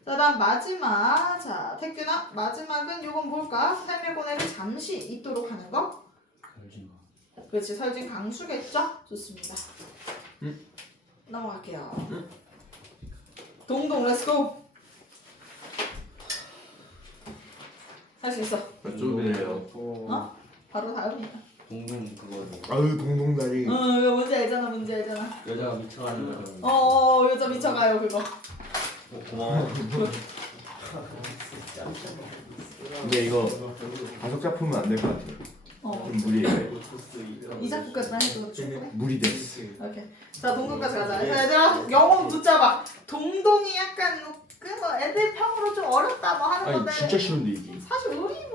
자, 다음 마지막. 자, 택균아, 마지막은 요건 뭘까? 삶의 고뇌를 잠시 잊도록 하는 거? 그렇지, 설진 강수겠죠? 좋습니다. 넘어갈게요. 동동, 렛츠고! 할 수 있어. 좀 어? 바로 다음이야. 동동 그거죠. 아유, 동동다리. 이거 뭔지 알잖아, 뭔지 알잖아. 여자가 미쳐가는 거. 여자 미쳐가요, 그거. 고마워. 근데 이거 다섯 작품은 안 될 것 같아요. 좀 무리해. 이 작품까지만 해도 충분해. 무리됐어. 오케이. 자, 동동까지 가자. 자, 얘들아, 영어 붙잡아. 동동이 약간 애들 평으로 좀 어렵다 뭐 하는 아니 건데. 진짜 쉬운데 이게. 사실 우리는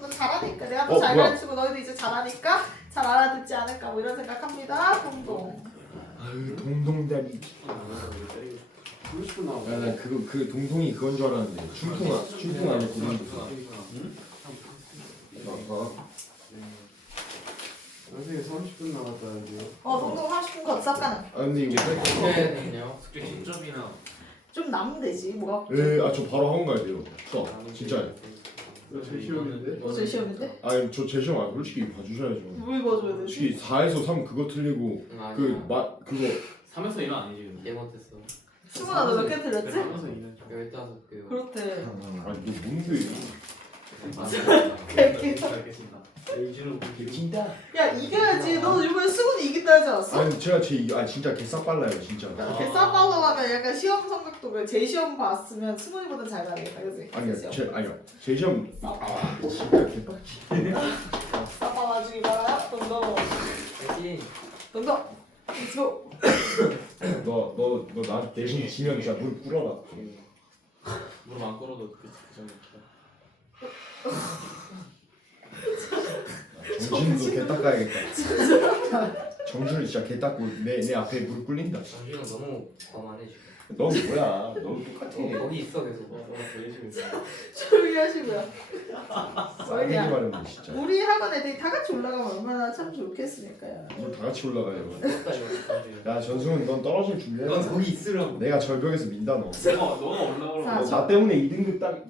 뭐 잘하니까. 내가 더 잘 뭐야? 가르치고 너희도 이제 잘하니까 잘 알아듣지 않을까 뭐 이런 생각합니다. 동동. 아유, 동동다리. 야, 나 그 동동이 그건 줄 알았는데 춘풍 안에 고른 거. 선생님 30분 남았다는데요. 동동 30분 걷사 가능. 아 근데 이거 숙제는요? 숙제 10점이나. 좀 남으면 되지. 뭐가? 저 바로 학원 가야 돼요. 진짜요. 제 시험인데? 제 시험인데? 아니 저 제 시험 안 솔직히 봐주셔야죠. 뭘 봐줘야 되지? 솔직히 4에서 3 그거 틀리고 그거 3에서 1은 아니지. 얘 못했어. 승훈아 너 몇 개 틀렸지? 3에서 2는 15개요. 그렇대. 아니 너 뭔데? 알겠습니다. 의지는 개친다. 야 이겨야지. 너 이번에 승훈이 이긴다 하지 않았어? 아니 제가 진짜 개싹 빨라요 진짜. 개싸발로하면 약간 시험 성적도 제 시험 봤으면 승훈이보다 잘 가겠다, 그지? 제 시험 진짜 개빡치. 싸발라주기 바라. 동동. 동동. Let's go. 너 나 대신 지면 진짜 무릎 꿇어라. 무릎 안 꿇어도 그 정도. 정신도 개 닦아야겠다. 정신을 진짜 개 닦고 내 앞에 무릎 꿇린다. 정준은 너무 거만해 지금. 넌 뭐야? 넌 똑같아. 거기 있어 계속. 조용히 하시고요. 싸대기 말했네 진짜. 우리 학원 애들이 다 같이 올라가면 얼마나 참 좋겠습니까요. 우리 다 같이 올라가요. 떴다 이거. 야 전승은 넌 떨어질 준비해. 넌 거기 있으라고. 내가 절벽에서 민다 너. 너가 올라오라고. 자, 나 때문에 2등급 딱.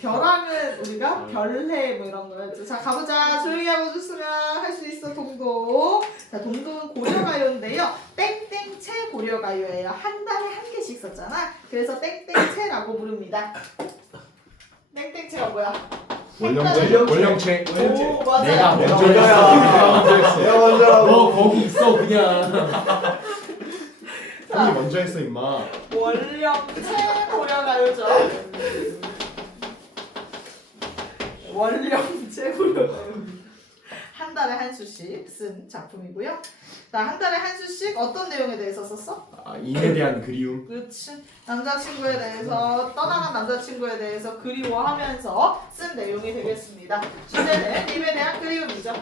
벼랑은 우리가 별해 뭐 이런 거였죠. 자 가보자. 조용히 하고 줬으면 할 수 있어 동동. 자 동동은 고려가요인데요. 땡땡채 고려가요예요. 한 달에 한 개씩 썼잖아. 그래서 땡땡채라고 부릅니다. 땡땡채가 뭐야? 원령체. 오 맞아요. 내가 먼저 했어. 내가 먼저 너 거기 있어 그냥. 형이 먼저 했어 임마. 원령채 고려가요죠. 원령채 고려가요. 한 달에 한 수씩 쓴 작품이고요. 자, 한 달에 한 수씩 어떤 내용에 대해서 썼어? 아 인에 대한 그리움. 그렇지. 남자친구에 대해서 떠나간 남자친구에 대해서 그리워하면서 쓴 내용이 되겠습니다. 주제는 님에 대한 그리움이죠.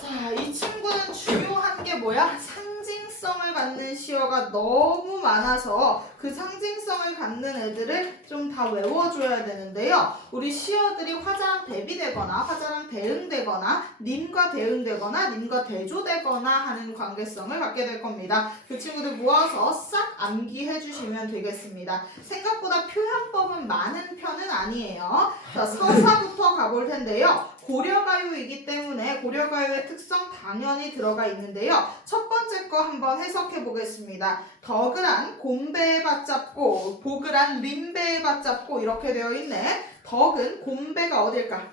자, 이 친구는 중요한 게 뭐야? 상징성을 갖는 시어가 너무 많아서 그 상징성을 갖는 애들을 좀 다 외워줘야 되는데요. 우리 시어들이 화자랑 대비되거나 화자랑 대응되거나 님과 대응되거나 님과 대조되거나 하는 관계성을 갖게 될 겁니다. 그 친구들 모아서 싹 암기해 주시면 되겠습니다. 생각보다 표현법은 많은 편은 아니에요. 자, 서사부터 가볼 텐데요. 고려가요이기 때문에 고려가요의 특성 당연히 들어가 있는데요. 첫 번째 거 한번 해석해 보겠습니다. 덕을한 곰배에 받잡고 복을한 림배에 받잡고 이렇게 되어 있네. 덕은 곰배가 어딜까?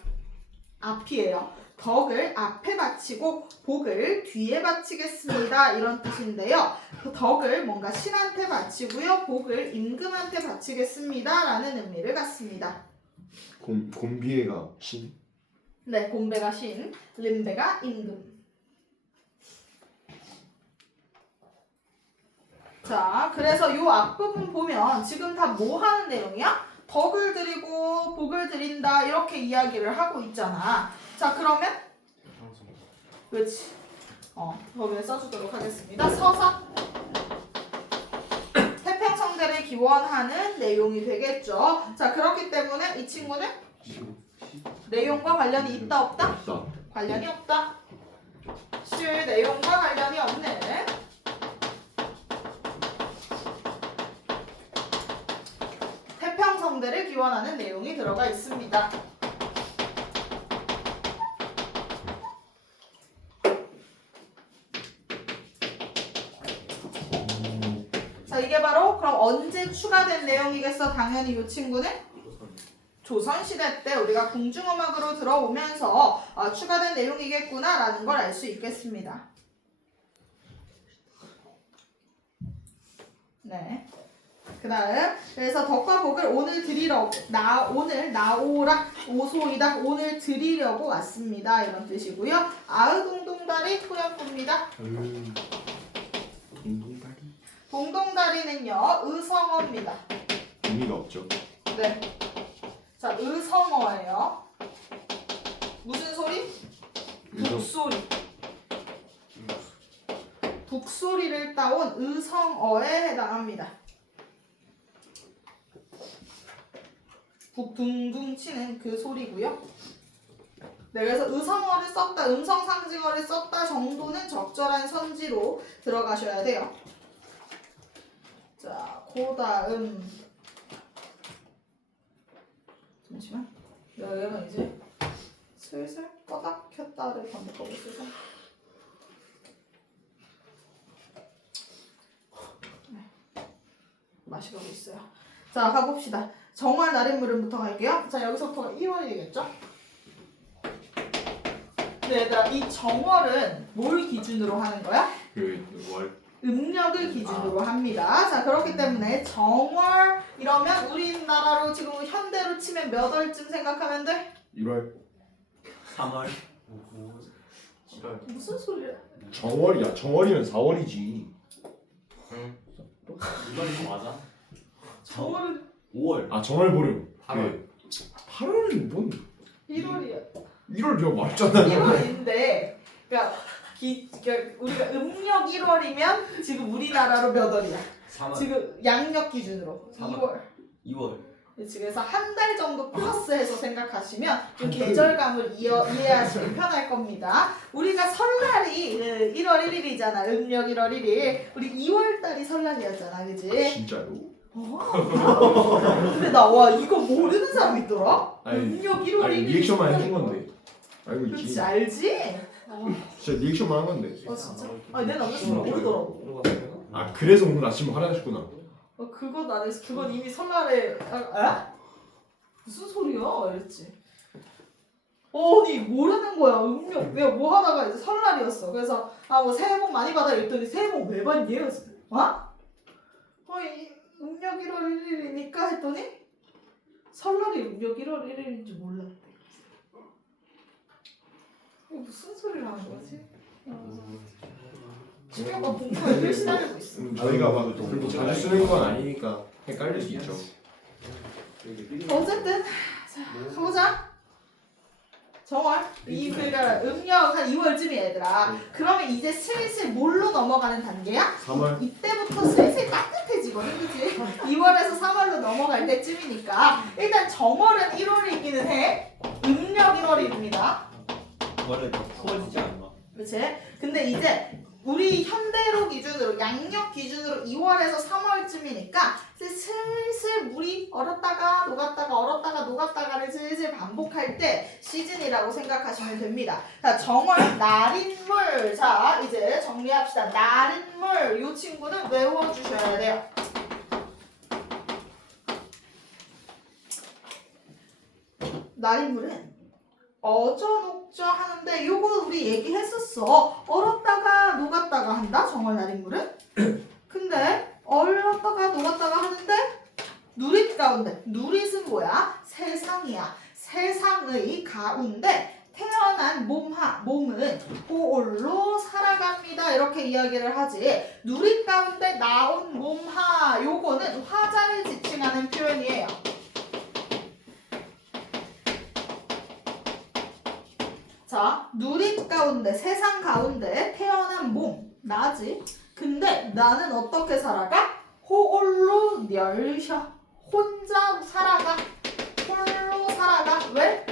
앞이에요. 덕을 앞에 바치고 복을 뒤에 바치겠습니다. 이런 뜻인데요. 덕을 뭔가 신한테 바치고요. 복을 임금한테 바치겠습니다. 라는 의미를 갖습니다. 곰비애가 신. 네, 곰배가 신, 림배가 임금. 자, 그래서 요 앞부분 보면 지금 다 뭐 하는 내용이야? 덕을 드리고 복을 드린다 이렇게 이야기를 하고 있잖아. 자, 그러면 그렇지. 거기에 써주도록 하겠습니다. 서사. 태평성대를 기원하는 내용이 되겠죠. 자, 그렇기 때문에 이 친구는 내용과 관련이 있다 없다? 없다. 관련이 없다. 실 내용과 관련이 없는 태평성대를 기원하는 내용이 들어가 있습니다. 자, 이게 바로 그럼 언제 추가된 내용이겠어? 당연히 이 친구는 조선시대 때 우리가 궁중음악으로 들어오면서 추가된 내용이겠구나 라는 걸 알 수 있겠습니다. 네. 그 다음 그래서 덕과 복을 오늘 드리려고 오늘 나오라 오소이다 오늘 드리려고 왔습니다. 이런 뜻이고요. 아으동동다리 후렴구입니다. 동동다리. 동동다리는요 의성어입니다. 의미가 없죠. 네. 자, 의성어예요. 무슨 소리? 북소리. 북소리를 따온 의성어에 해당합니다. 북둥둥 치는 그 소리고요. 네, 그래서 의성어를 썼다, 음성 상징어를 썼다 정도는 적절한 선지로 들어가셔야 돼요. 자, 그 다음 잠시만. 여기는 이제 슬슬 껐다 켰다를 반복하고 있어서 마시고 있어요. 자, 가봅시다. 정월 날인물음부터 갈게요. 자, 여기서부터가 1월이 되겠죠? 네, 얘들아, 이 정월은 뭘 기준으로 하는 거야? 월. 음력을 기준으로 합니다. 자, 그렇기 때문에 정월 이러면 우리나라로 지금 현대로 치면 몇 월쯤 생각하면 돼? 1월. 3월. 7월. 무슨 소리야? 정월이야. 정월이면 4월이지. 응. 이건 맞아? 정월은 5월. 아 정월 보름. 8월. 8월은 뭔? 1월이야. 1월 내가 말했잖아. 1월인데 그러니까 우리가 음력 1월이면 지금 우리나라로 몇 월이야? 3월. 지금 양력 기준으로 2월. 2월. 그렇지. 그래서 한 달 정도 플러스해서 생각하시면 좀 계절감을 이해하시기 편할 겁니다. 우리가 설날이 1월 1일이잖아. 음력 1월 1일. 우리 2월 달이 설날이었잖아, 그지? 진짜로? 근데 나 와 이거 모르는 사람 있더라? 아니, 음력 1월 1일. 리액션만 해준 건데. 알고 있지. 그렇지, 알지? 진짜 리액션만 한 건데. 진짜? 아니 내 남자친구 모르더라고. 물어봤어요? 아 그래서 오늘 아침에 화나셨구나. 그건 안 했어. 그건 이미 설날에 무슨 소리야? 이랬지. 아니 모르는 거야. 음력 내가 뭐 하다가 이제 설날이었어. 그래서 뭐 새해 복 많이 받아 이랬더니 새해 복 왜 받니? 그래서 이 음력 1월 1일이니까 했더니 설날이 음력 1월 1일인지 몰랐대. 무슨 소리를 하는 거지? 지금 약간 공부에 일시다니고 있어. 저희가 막 그렇게 자주 쓰는 건 아니니까 헷갈릴 수 있죠. 어쨌든 자 가보자. 정월 그러니까 음력 한 2월쯤이 얘들아. 그러면 이제 슬슬 뭘로 넘어가는 단계야? 3월. 이때부터 슬슬 따뜻해지거든, 그치? 2월에서 3월로 넘어갈 때쯤이니까 일단 정월은 1월이기는 해. 음력 1월입니다. 원래 더 추워지지 않나? 그치? 근데 이제 우리 현대로 기준으로 양력 기준으로 2월에서 3월쯤이니까 슬슬 물이 얼었다가 녹았다가 얼었다가 녹았다가를 슬슬 반복할 때 시즌이라고 생각하시면 됩니다. 자, 정월 날인물. 자, 이제 정리합시다. 날인물. 이 친구는 외워주셔야 돼요. 날인물은 어저녹저 하는데 요거 우리 얘기했었어. 얼었다가 녹았다가 한다. 정월 날인물은. 근데 얼었다가 녹았다가 하는데 누릿 가운데. 누릿은 뭐야? 세상이야. 세상의 가운데 태어난 몸은 홀로 살아갑니다. 이렇게 이야기를 하지. 누릿 가운데 나온 몸하. 요거는 화자를 지칭하는 표현이에요. 자, 누릿 가운데, 세상 가운데 태어난 몸, 나지? 근데 나는 어떻게 살아가? 홀로 멸셔. 혼자 살아가. 홀로 살아가. 왜?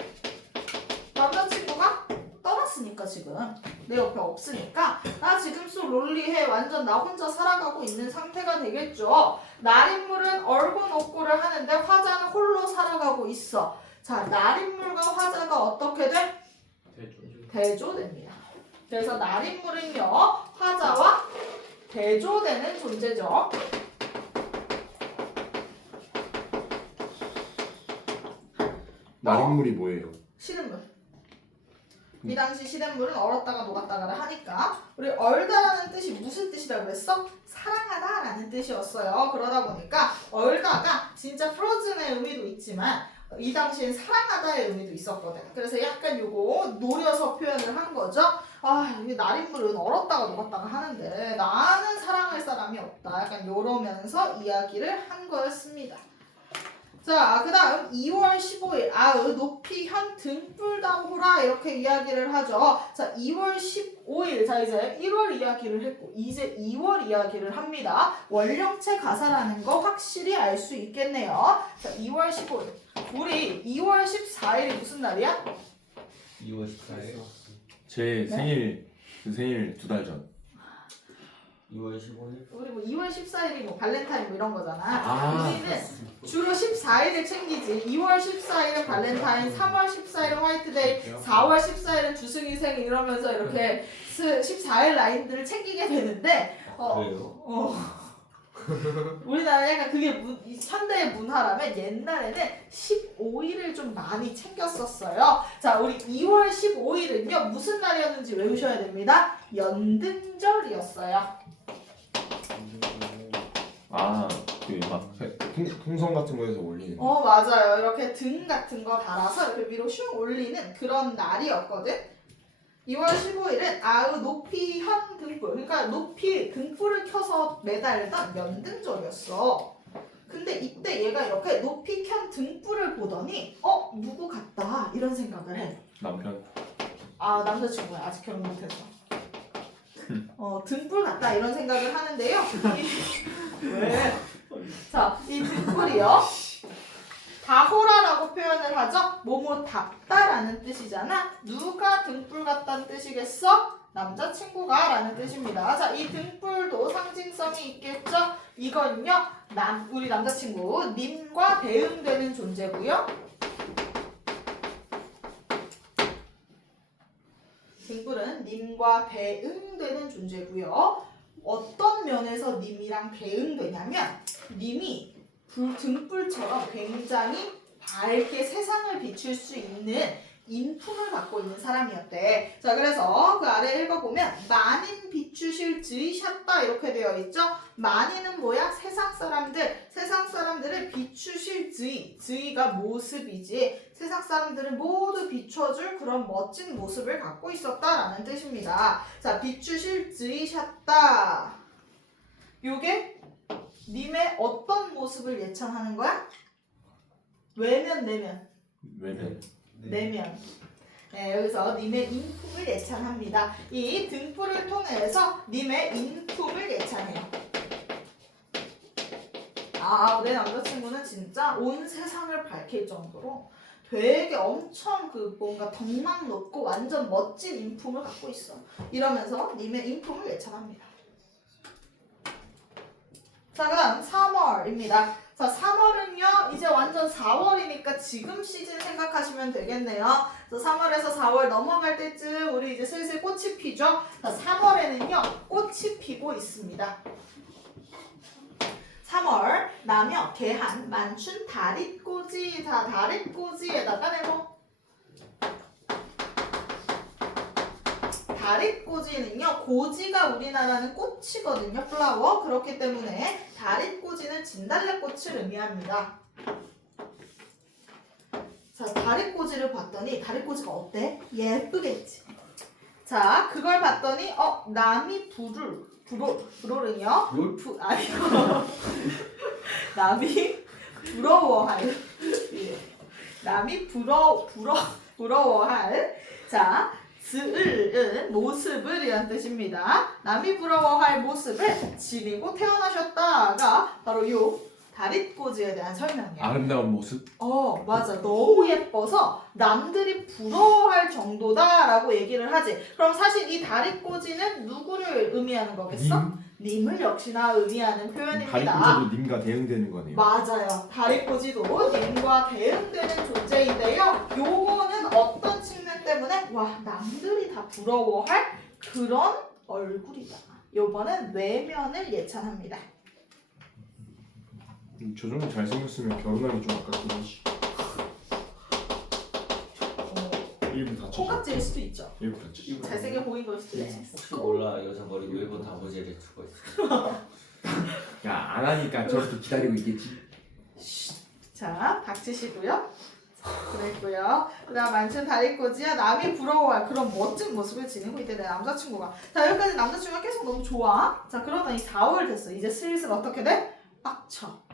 남자친구가 떠났으니까 지금. 내 옆에 없으니까. 나 지금 속 롤리해. 완전 나 혼자 살아가고 있는 상태가 되겠죠. 날인물은 얼고 녹고를 하는데 화자는 홀로 살아가고 있어. 자, 날인물과 화자가 어떻게 돼? 대조됩니다. 그래서 날인물은요 화자와 대조되는 존재죠. 날인물이 뭐예요? 시냇물. 이 당시 시냇물은 얼었다가 녹았다가를 하니까 우리 얼다라는 뜻이 무슨 뜻이라고 그랬어? 사랑하다라는 뜻이었어요. 그러다 보니까 얼다가 진짜 프로즌의 의미도 있지만 이 당시엔 사랑하다의 의미도 있었거든. 그래서 약간 요거 노려서 표현을 한 거죠. 이게 날인물은 얼었다가 녹았다가 하는데 나는 사랑할 사람이 없다. 약간 요러면서 이야기를 한 거였습니다. 자, 그 다음 2월 15일 높이 현 등불담호라 이렇게 이야기를 하죠. 자, 2월 15일 자 이제 1월 이야기를 했고 이제 2월 이야기를 합니다. 원령체 가사라는 거 확실히 알 수 있겠네요. 자, 2월 15일 우리 2월 14일이 무슨 날이야? 2월 14일. 제 생일 그 생일 2달 전. 2월 15일. 우리 뭐 2월 14일이 뭐 발렌타인 뭐 이런 거잖아. 우리는 주로 14일을 챙기지. 2월 14일은 발렌타인, 3월 14일은 화이트데이, 4월 14일은 주승이생 이러면서 이렇게 14일 라인들을 챙기게 되는데 그래요? 우리나라 약간 그게 현대의 문화라면 옛날에는 15일을 좀 많이 챙겼었어요. 자, 우리 2월 15일은요 무슨 날이었는지 외우셔야 됩니다. 연등절이었어요. 그 막 풍선 같은 거에서 올리는. 맞아요. 이렇게 등 같은 거 달아서 이렇게 위로 슝 올리는 그런 날이었거든. 2월 15일은 높이 현 등불. 그러니까 높이 등불을 켜서 매달던 연등절이었어. 근데 이때 얘가 이렇게 높이 켠 등불을 보더니 누구 같다 이런 생각을 해. 남편. 아 남자친구야 아직 결혼 못해서 등불 같다 이런 생각을 하는데요. 왜? 자, 이 등불이요. 다호라라고 표현을 하죠. 뭐뭐답다라는 뜻이잖아. 누가 등불 같다는 뜻이겠어? 남자친구가 라는 뜻입니다. 자, 이 등불도 상징성이 있겠죠? 이건요, 우리 남자친구 님과 대응되는 존재고요. 등불은 님과 대응되는 존재고요. 어떤 면에서 님이랑 대응되냐면 님이 등불처럼 굉장히 밝게 세상을 비출 수 있는 인품을 갖고 있는 사람이었대. 자, 그래서 그 아래 읽어보면 만인 비추실 즈이샷다 이렇게 되어 있죠. 만인은 뭐야? 세상 사람들을 비추실 즈이가 모습이지. 세상 사람들을 모두 비춰줄 그런 멋진 모습을 갖고 있었다라는 뜻입니다. 자, 비추실 즈이샷다. 요게 님의 어떤 모습을 예찬하는 거야? 외면, 내면. 외면. 내면. 네, 여기서 님의 인품을 예찬합니다. 이 등불을 통해서 님의 인품을 예찬해요. 아, 내 남자친구는 진짜 온 세상을 밝힐 정도로 되게 엄청 뭔가 덕망 높고 완전 멋진 인품을 갖고 있어. 이러면서 님의 인품을 예찬합니다. 자, 그다음 3월입니다. 자, 3월은요 이제 완전 4월이니까 지금 시즌 생각하시면 되겠네요. 그래서 3월에서 4월 넘어갈 때쯤 우리 이제 슬슬 꽃이 피죠. 자, 3월에는요 꽃이 피고 있습니다. 3월 나며 개한 만춘 다릿꽂이. 자, 다릿꽂이에다가 네모. 다릿꽂이는요 고지가 우리나라는 꽃이거든요. 플라워. 그렇기 때문에 다릿꽂이는 진달래꽃을 의미합니다. 자, 다릿꽂이를 봤더니 다릿꽂이가 어때? 예쁘겠지. 자, 그걸 봤더니 남이 불오르며 남이 부러워할 남이 부러워할 자, 즈을은 모습을 이란 뜻입니다. 남이 부러워할 모습을 지니고 태어나셨다가 바로 요 다릿꽂이에 대한 설명이에요. 아름다운 모습. 맞아. 너무 예뻐서 남들이 부러워할 정도다라고 얘기를 하지. 그럼 사실 이 다릿꽂이는 누구를 의미하는 거겠어? 님을 역시나 의미하는 표현입니다. 다릿꽂이도 님과 대응되는 거네요. 맞아요. 다릿꽂이도 님과 대응되는 존재인데요. 요거는 어떤 측면 때문에 남들이 다 부러워할 그런 얼굴이다. 요거는 외면을 예찬합니다. 저 정도 잘생겼으면 결혼하기 좀 아깝긴 하지. 일부 다쳐서. 콩깍지일 수도 있죠. 일부 다쳐서. 잘생겨 보인 걸 수도 있지. 혹시 몰라 여자 머리 외고 다보제를 주고 있어. 야, 안 하니까 저렇게 기다리고 있겠지. 자, 닥치시고요. 그랬고요. 그 다음 만춘 다릿꽂이야. 남이 부러워할 그런 멋진 모습을 지니고 있대 내 남자친구가. 자, 여기까지 남자친구가 계속 너무 좋아. 자, 그러더니 4월 됐어. 이제 슬슬 어떻게 돼? 빡쳐.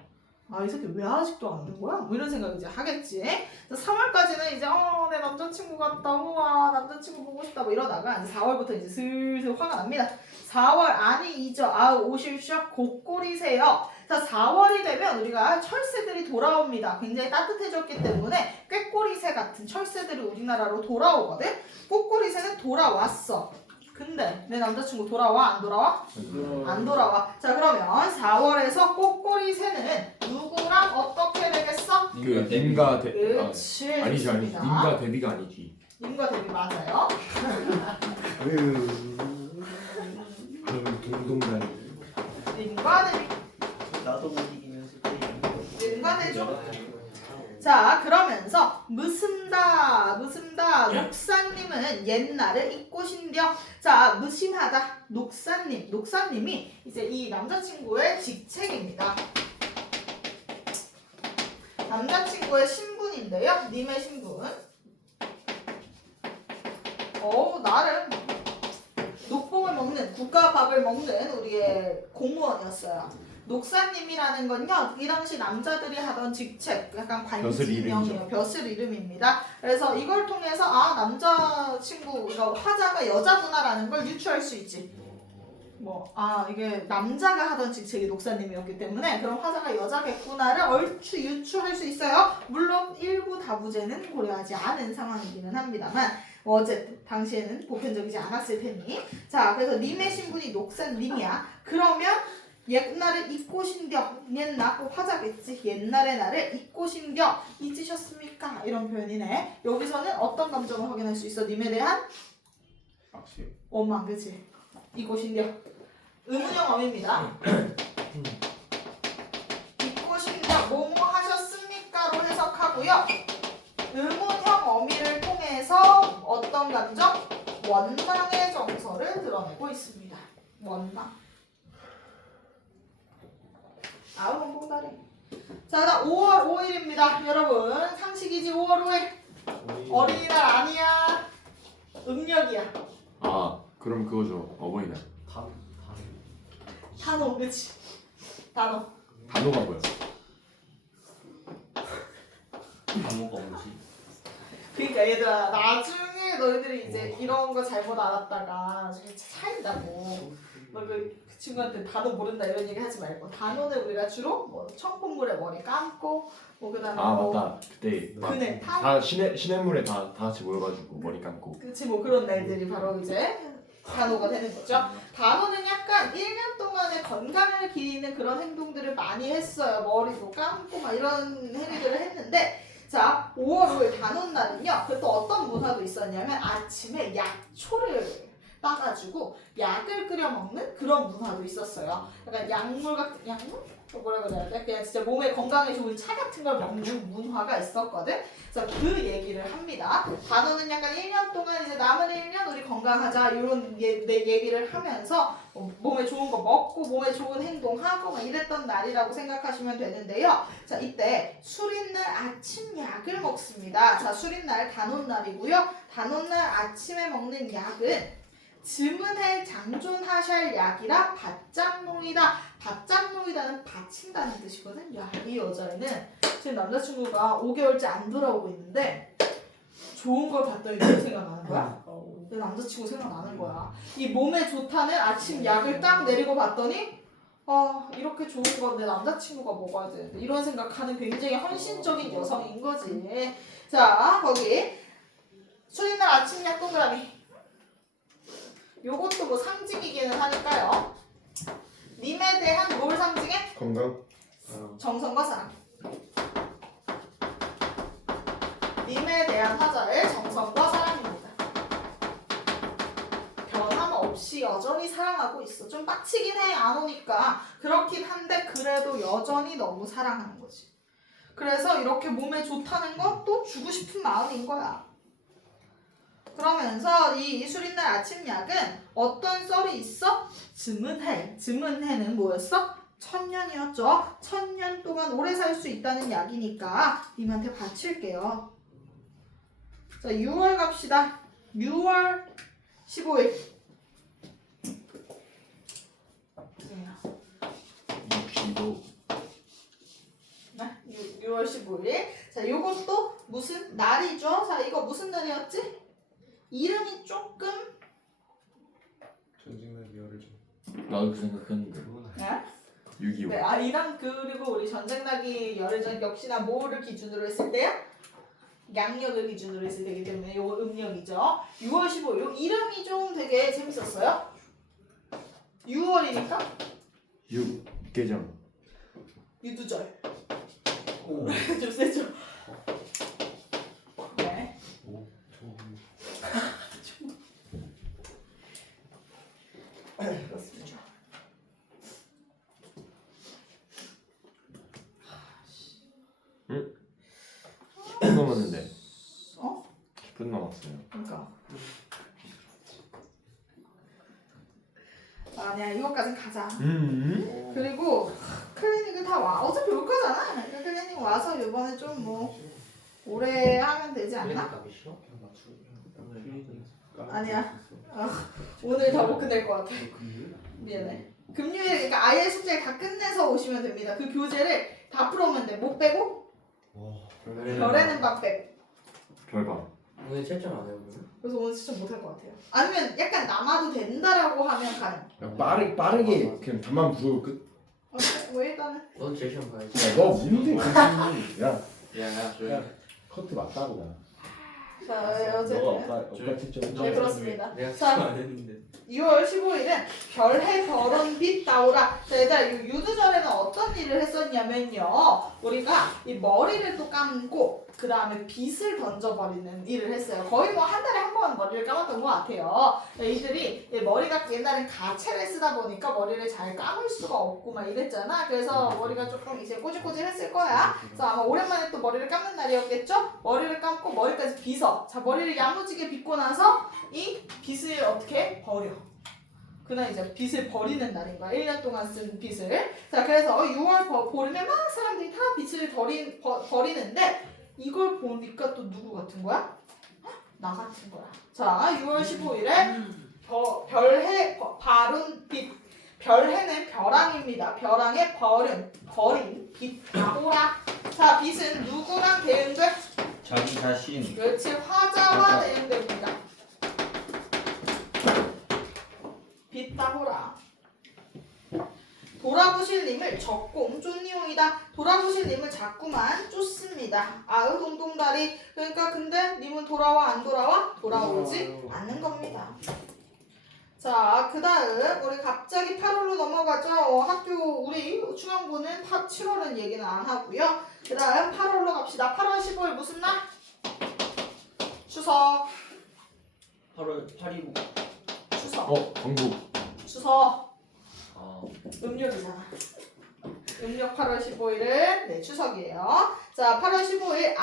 이 새끼 왜 아직도 안 된 거야? 뭐 이런 생각 이제 하겠지. 3월까지는 이제 내 남자친구 같다. 우와, 남자친구 보고 싶다. 뭐 이러다가 이제 4월부터 이제 슬슬 화가 납니다. 4월 아니 이죠. 오실쇼 곡골이세요. 자, 4월이 되면 우리가 철새들이 돌아옵니다. 굉장히 따뜻해졌기 때문에 꾀꼬리새 같은 철새들이 우리나라로 돌아오거든. 꼬꼬리새는 돌아왔어. 근데 내 남자친구 돌아와? 안 돌아와? 안 돌아와. 자, 그러면 4월에서 꼬꼬리새는 누구랑 어떻게 되겠어? 님과 그치. 아니지. 좋습니다. 님과 대비가 아니지. 님과 대비 맞아요. 동동다리. 님과 대비. 나도 못 이기면 슬퍼. 님과 대죠. 자, 그러면서 무슨다 녹사님은 옛날을 잊고 신려. 자, 무심하다 녹사님이 이제 이 남자친구의 직책입니다. 남자친구의 신분인데요. 님의 신분. 나름 녹봉을 먹는 국가밥을 먹는 우리의 공무원이었어요. 녹사님이라는 건요, 이 당시 남자들이 하던 직책, 약간 벼슬 관직명이에요. 이름이죠. 벼슬 이름입니다. 그래서 이걸 통해서 남자친구, 그러니까 화자가 여자구나라는 걸 유추할 수 있지. 이게 남자가 하던 직책이 녹사님이었기 때문에 그럼 화자가 여자겠구나를 얼추 유추할 수 있어요. 물론 일부 다부제는 고려하지 않은 상황이기는 합니다만 어쨌든 당시에는 보편적이지 않았을 테니. 자, 그래서 님의 신분이 녹사님이야. 그러면 옛날에 잊고 신겨, 옛날 화자겠지. 옛날의 나를 잊고 신겨 잊으셨습니까? 이런 표현이네. 여기서는 어떤 감정을 확인할 수 있어? 님에 대한 확실. 원망, 그치? 잊고 신겨. 의문형 어미입니다. 잊고 신겨 뭐뭐 하셨습니까로 해석하고요. 의문형 어미를 통해서 어떤 감정? 원망의 정서를 드러내고 있습니다. 원망. 아우 공공다리. 자, 그다음 5월 5일입니다. 여러분 상식이지. 5월 5일 어린이날 아니야. 음력이야. 아 그럼 그거죠. 어버이날. 단어, 그치? 단어. 단어가 뭐야? 단어가 뭐지? 그러니까 얘들아, 나중에 너희들이 이제 이런 거 잘못 알았다가 나중에 차인다고. 그 친구한테 단어 모른다 이런 얘기 하지 말고, 단어는 우리가 주로 청포물에 머리 감고 그다음에 맞다. 그때 그네 타. 다 시냇물에 다 같이 모여가지고 머리 감고. 그치, 그런 날들이 바로 이제 단어가 되는 거죠. 단어는 약간 1년 동안의 건강을 기리는 그런 행동들을 많이 했어요. 머리도 감고 막 이런 행위들을 했는데, 자, 5월 5일 단오날은요, 그 또 어떤 문화도 있었냐면 아침에 약초를 따가지고 약을 끓여 먹는 그런 문화도 있었어요. 약간 약물 같은, 약물? 뭐라 그래야 돼? 그냥 진짜 몸에 건강에 좋은 차 같은 걸 먹는 문화가 있었거든. 그래서 그 얘기를 합니다. 단어는 약간 1년 동안 이제 남은 1년 우리 건강하자 이런 얘기를 하면서 몸에 좋은 거 먹고 몸에 좋은 행동하고 막 이랬던 날이라고 생각하시면 되는데요. 자, 이때 술인날 아침 약을 먹습니다. 자, 술인날 단오날이고요. 단오날 아침에 먹는 약은 즈문해 장존하샬 약이라 바짝노이다. 바짝노이다는 바친다는 뜻이거든. 야, 이 여자애는 지금 남자친구가 5개월째 안 돌아오고 있는데 좋은 걸 봤더니 누구 생각나는 거야? 내 남자친구 생각나는 거야. 이 몸에 좋다는 아침 약을 딱 내리고 봤더니 이렇게 좋은 건 내 남자친구가 먹어야 되는데, 이런 생각하는 굉장히 헌신적인 여성인 거지. 자, 거기 술인날 아침 약 동그라미. 요것도 뭐 상징이기는 하니까요. 님에 대한 뭘 상징해? 건강. 정성과 사랑. 님에 대한 화자의 정성과 사랑입니다. 변함없이 여전히 사랑하고 있어. 좀 빡치긴 해, 안 오니까. 그렇긴 한데 그래도 여전히 너무 사랑하는 거지. 그래서 이렇게 몸에 좋다는 건 또 주고 싶은 마음인 거야. 그러면서 이 술인날 아침 약은 어떤 썰이 있어? 즈문해. 즈문해는 뭐였어? 1000년이었죠. 1000년 동안 오래 살 수 있다는 약이니까 님한테 바칠게요. 자, 6월 갑시다. 6월 15일. 65. 네, 6월 15일. 자, 요것도 무슨 날이죠? 자, 이거 무슨 날이었지? 이름이 조금 전쟁날 열을 좀. 나도 그 생각했는데. 네? 6.25. 네, 이랑 그리고 우리 전쟁나기 열전 역시나 뭐를 기준으로 했을 때요? 양력을 기준으로 했을 때이기 때문에 요거 음력이죠. 6월 15일. 요 이름이 좀 되게 재밌었어요. 6월이니까 6개정. 유두절. 오. 좀 세죠? 네. 오. 그렇습니다. 응? 10분 남았는데. 10분 남았어요. 그러니까. 아니야, 이것까진 가자. 그리고 클리닉을 다 와. 어차피 올 거잖아. 클리닉 와서 이번에 좀 뭐 오래 하면 되지 않나? 가기 싫어? 아니야. 오늘 다 못 끝낼 것 같아. 미안해. 금요일 그러니까 아예 숙제를 다 끝내서 오시면 됩니다. 그 교재를 다 풀어오면 돼. 못 빼고 별에는 밥 빼고. 별방. 오늘 채점 안 해요 그러면? 그래서 오늘 진짜 못할 것 같아요. 아니면 약간 남아도 된다라고 하면 가능. 빠르게 그냥 답만 부르고 끝. 뭐 일단은 넌 제 시험 가야지. 야, 너 뭔데? 야, 야야 조용히. 커트 맞다고 나. 자 어쨌든 너가 채점. 네, 그렇습니다. 내가 자. 채점 안 했는데. 6월 15일은 별해 별은 빛 나오라. 자, 얘들아, 이 유두절에는 어떤 일을 했었냐면요. 우리가 이 머리를 또 감고 그 다음에 빛을 던져버리는 일을 했어요. 거의 뭐 한 달에 한 번 머리를 감았던 것 같아요. 이들이 머리가 옛날엔 가채를 쓰다 보니까 머리를 잘 감을 수가 없고 막 이랬잖아. 그래서 머리가 조금 이제 꼬질꼬질했을 거야. 그래서 아마 오랜만에 또 머리를 감는 날이었겠죠? 머리를 감고 머리까지 빗어. 자, 머리를 야무지게 빗고 나서 이 빗을 어떻게 버려. 그날 이제 빗을 버리는 날인 거야. 1년 동안 쓴 빗을. 자, 그래서 6월 보름에 막 사람들이 다 빗을 버리는데 이걸 보니까 또 누구 같은 거야? 헉, 나 같은 거야. 자, 6월 15일에 별해 바른 빛. 별해는 벼랑입니다. 벼랑에 버린 빛 나오라. 자, 빛은 누구랑 대응돼? 자기 자신. 그렇지, 화자와 대응됩니다. 빛 나오라. 돌아보실 님을 적공 쫓니용이다. 돌아보실 님을 자꾸만 쫓습니다. 아유 동동다리. 그러니까 근데 님은 돌아와 안 돌아와? 돌아오지 않는 겁니다. 자, 그 다음 우리 갑자기 8월로 넘어가죠. 학교 우리 중앙부는 7월은 얘기는 안 하고요. 그 다음 8월로 갑시다. 8월 15일 무슨 날? 추석. 8월 8이고. 추석. 광고. 추석. 아, 음력이잖아. 음력 8월 15일은 네, 추석이에요. 자, 8월 15일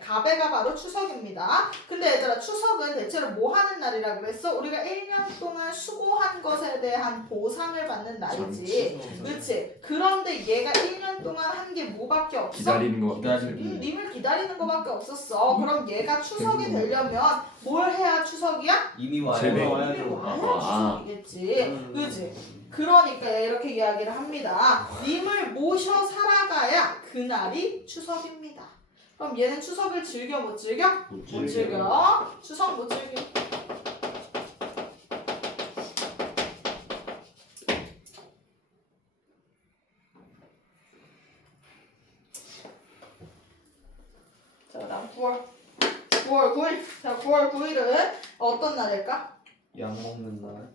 가베가 바로 추석입니다. 근데 얘들아, 추석은 대체로 뭐 하는 날이라고 그랬어? 우리가 1년 동안 수고한 것에 대한 보상을 받는 날이지. 그렇지. 그런데 얘가 1년 동안 한 게 뭐밖에 없어? 기다리는 거. 님을 기다리는 거밖에 없었어. 그럼 얘가 추석이 되려면 뭘 해야 추석이야? 이미 와요. 제배. 이미 와야죠. 와야 추석이겠지. 그지? 그러니까 이렇게 이야기를 합니다. 님을 모셔 살아가야 그날이 추석입니다. 그럼 얘는 추석을 즐겨 못 즐겨? 못 즐겨. 추석 못 즐겨. 자, 그다음 9월 9일. 자, 9월 9일은 어떤 날일까? 약 먹는 날.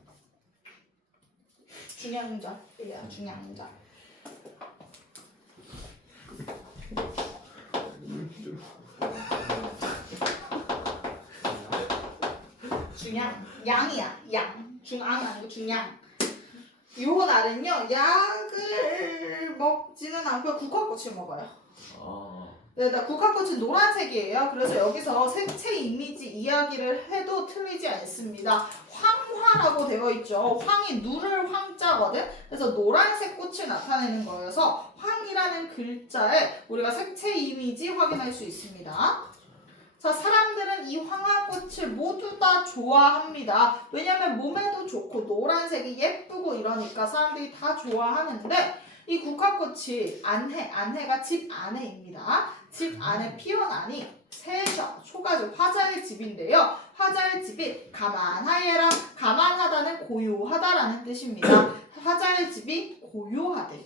중양절. 중양절. 양이야. 양. 중앙 아니고 중양. 요 날은요, 약을 먹지는 않고 국화꽃을 먹어요. 아, 네, 국화꽃은 노란색이에요. 그래서 여기서 색채 이미지 이야기를 해도 틀리지 않습니다. 황화라고 되어 있죠. 황이 누를 황자거든. 그래서 노란색 꽃을 나타내는 거여서 황이라는 글자에 우리가 색채 이미지 확인할 수 있습니다. 자, 사람들은 이 황화꽃을 모두 다 좋아합니다. 왜냐면 몸에도 좋고 노란색이 예쁘고 이러니까 사람들이 다 좋아하는데 이 국화꽃이 안해가 집 안에입니다. 집 안에 피어나니 새셔, 초가죠. 화자의 집인데요. 화자의 집이 가만하여라. 가만하다는 고요하다라는 뜻입니다. 화자의 집이 고요하대.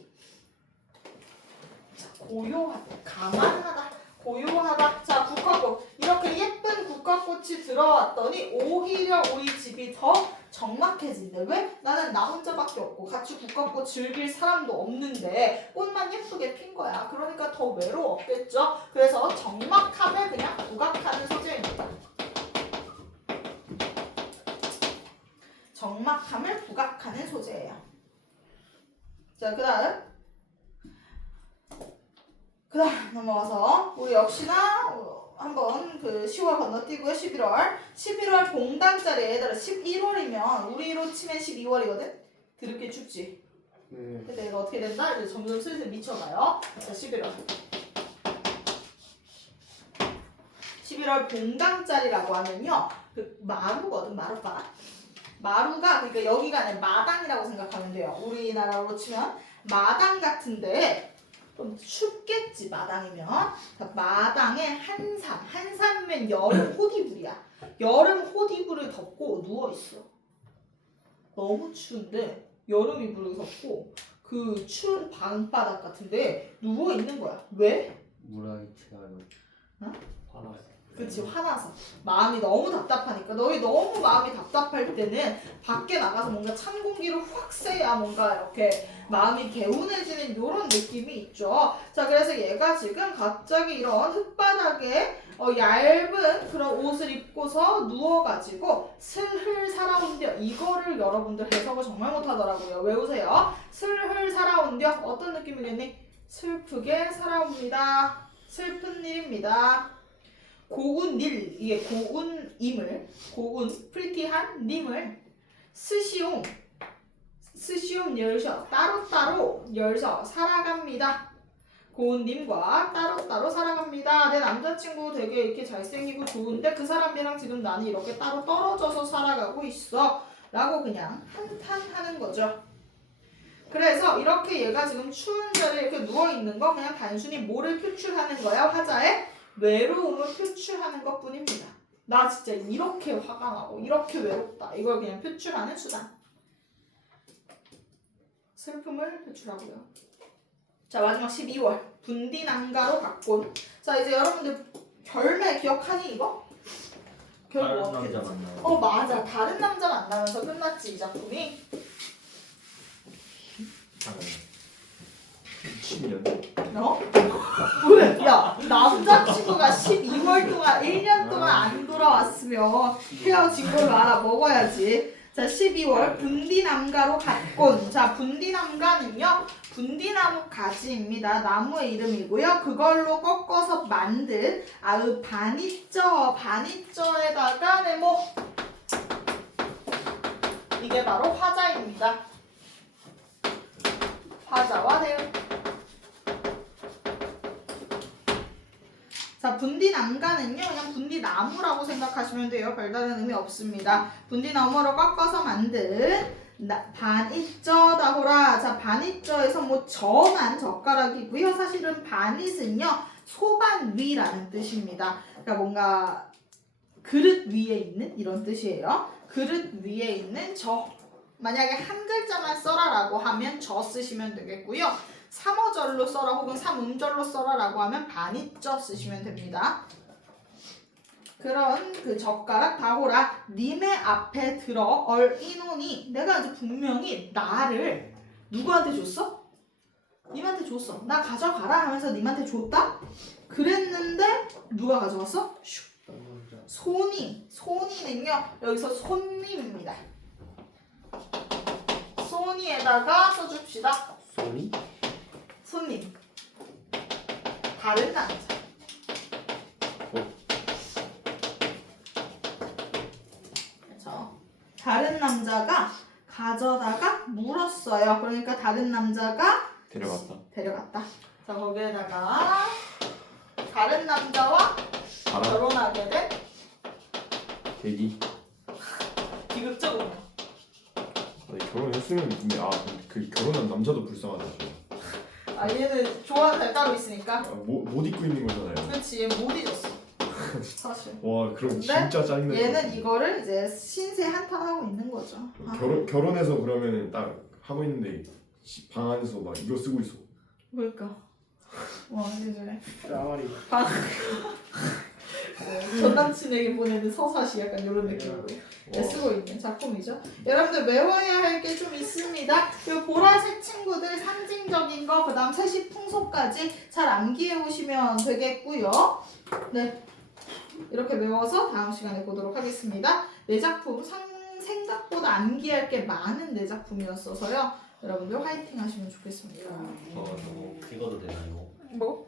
자, 고요하대. 가만하다. 고요하다. 자, 국화꽃. 이렇게 예쁜 국화꽃이 들어왔더니 오히려 우리 집이 더 적막해진대. 왜? 나는 나 혼자밖에 없고 같이 국화꽃 즐길 사람도 없는데 꽃만 예쁘게 핀 거야. 그러니까 더 외로웠겠죠? 그래서 적막함을 그냥 부각하는 소재입니다. 적막함을 부각하는 소재예요. 자, 그 다음 넘어가서 우리 역시나 한번 그 10월 건너뛰고요. 11월 봉단자리. 얘들아 11월이면 우리로 치면 12월이거든. 드럽게 춥지. 근데 얘가 어떻게 된다? 이제 점점 슬슬 미쳐가요. 자, 11월 봉당자리라고 하면요, 그 마루거든. 마룻바닥. 마루가 그러니까 여기가 아니라 마당이라고 생각하면 돼요. 우리나라로 치면 마당 같은데 좀 춥겠지 마당이면. 마당에 한산면 여름 호디불이야. 여름 호디불을 덮고 누워 있어. 너무 추운데 여름 이불을 덮고 그 추운 방바닥 같은데 누워 있는 거야. 왜? 무라이 체하는 화나요. 그치, 화나서 마음이 너무 답답하니까. 너희 너무 마음이 답답할 때는 밖에 나가서 뭔가 찬 공기를 확 쐬야 뭔가 이렇게 마음이 개운해지는 이런 느낌이 있죠. 자, 그래서 얘가 지금 갑자기 이런 흙바닥에 얇은 그런 옷을 입고서 누워가지고 슬흘 살아온뎌. 이거를 여러분들 해석을 정말 못하더라고요. 외우세요. 슬흘 살아온뎌. 어떤 느낌이겠니? 슬프게 살아옵니다. 슬픈 일입니다. 고운 일, 이게 고운임을, 고운, 프리티한 님을 스시옴 열셔, 따로따로 열셔 살아갑니다. 고운 님과 따로따로 살아갑니다. 내 남자친구 되게 이렇게 잘생기고 좋은데 그 사람이랑 지금 나는 이렇게 따로 떨어져서 살아가고 있어 라고 그냥 한탄하는 거죠. 그래서 이렇게 얘가 지금 추운 자리에 이렇게 누워있는 거 그냥 단순히 뭐를 표출하는 거야? 화자의 외로움을 표출하는 것 뿐입니다. 나 진짜 이렇게 화가 나고 이렇게 외롭다. 이걸 그냥 표출하는 수단. 슬픔을 표출하고요. 자, 마지막 12월 분디난가로 갔곤. 자, 이제 여러분들 결말 기억하니 이거? 결국 다른 어떻게 남자 되지? 만나요. 맞아. 다른 남자 만나면서 끝났지 이 작품이. 10년? 어? 왜? 야, 남자친구가 12월 동안 1년 동안 안 돌아왔으면 헤어진 걸로 알아 먹어야지. 자, 12월 분디남가로 갔곤. 자, 분디남가는요 분디나무 가지입니다. 나무의 이름이고요. 그걸로 꺾어서 만든 반이쩌에다가 네모. 이게 바로 화자입니다. 화자와 내용. 자, 분디남가는요 그냥 분디나무라고 생각하시면 돼요. 별다른 의미 없습니다. 분디나무로 꺾어서 만든 반이쩌다호라. 자, 반이쩌에서 뭐 저만 젓가락이고요. 사실은 반잇은요 소반 위라는 뜻입니다. 그러니까 뭔가 그릇 위에 있는 이런 뜻이에요. 그릇 위에 있는 저. 만약에 한 글자만 써라라고 하면 저 쓰시면 되겠고요. 3어절로 써라 혹은 3음절로 써라라고 하면 반이쩌 쓰시면 됩니다. 그런 그 젓가락 다호라 님의 앞에 들어 얼이노니. 내가 이제 분명히 나를 누구한테 줬어? 님한테 줬어. 나 가져가라 하면서 님한테 줬다? 그랬는데 누가 가져갔어? 슉. 손이는요 여기서 손님입니다. 손이에다가 써줍시다. 소니? 손님. 다른 남자. 그래서 다른 남자가 가져다가 물었어요. 그러니까 다른 남자가 데려갔다. 자, 거기에다가 다른 남자와 결혼하게 된 계기. 비극적으로. 아니, 결혼했으면 근데 그 결혼한 남자도 불쌍하다. 얘는 좋아하는 달 따로 있으니까. 못 입고 있는 거잖아요. 그렇지, 얘 못 잊었어. 사실. 와, 그럼 근데 진짜 짜증나. 얘는 이거를 이제 신세 한탄하고 있는 거죠. 결혼해서 그러면 딱 하고 있는데 방 안에서 막 이거 쓰고 있어. 그러니까. 와, 이제 짜와리. 전 남친에게 보내는 서사시 약간 이런 느낌으로 쓰고 있는 작품이죠. 여러분들 외워야 할 게 좀 있습니다. 이 보라색 친구들 상징적인 거, 그 다음 세시 풍속까지 잘 암기해 오시면 되겠고요. 네, 이렇게 외워서 다음 시간에 보도록 하겠습니다. 내 작품 생각보다 암기할 게 많은 내 작품이었어서요. 여러분들 화이팅 하시면 좋겠습니다. 너무 읽어도 되나요? 뭐?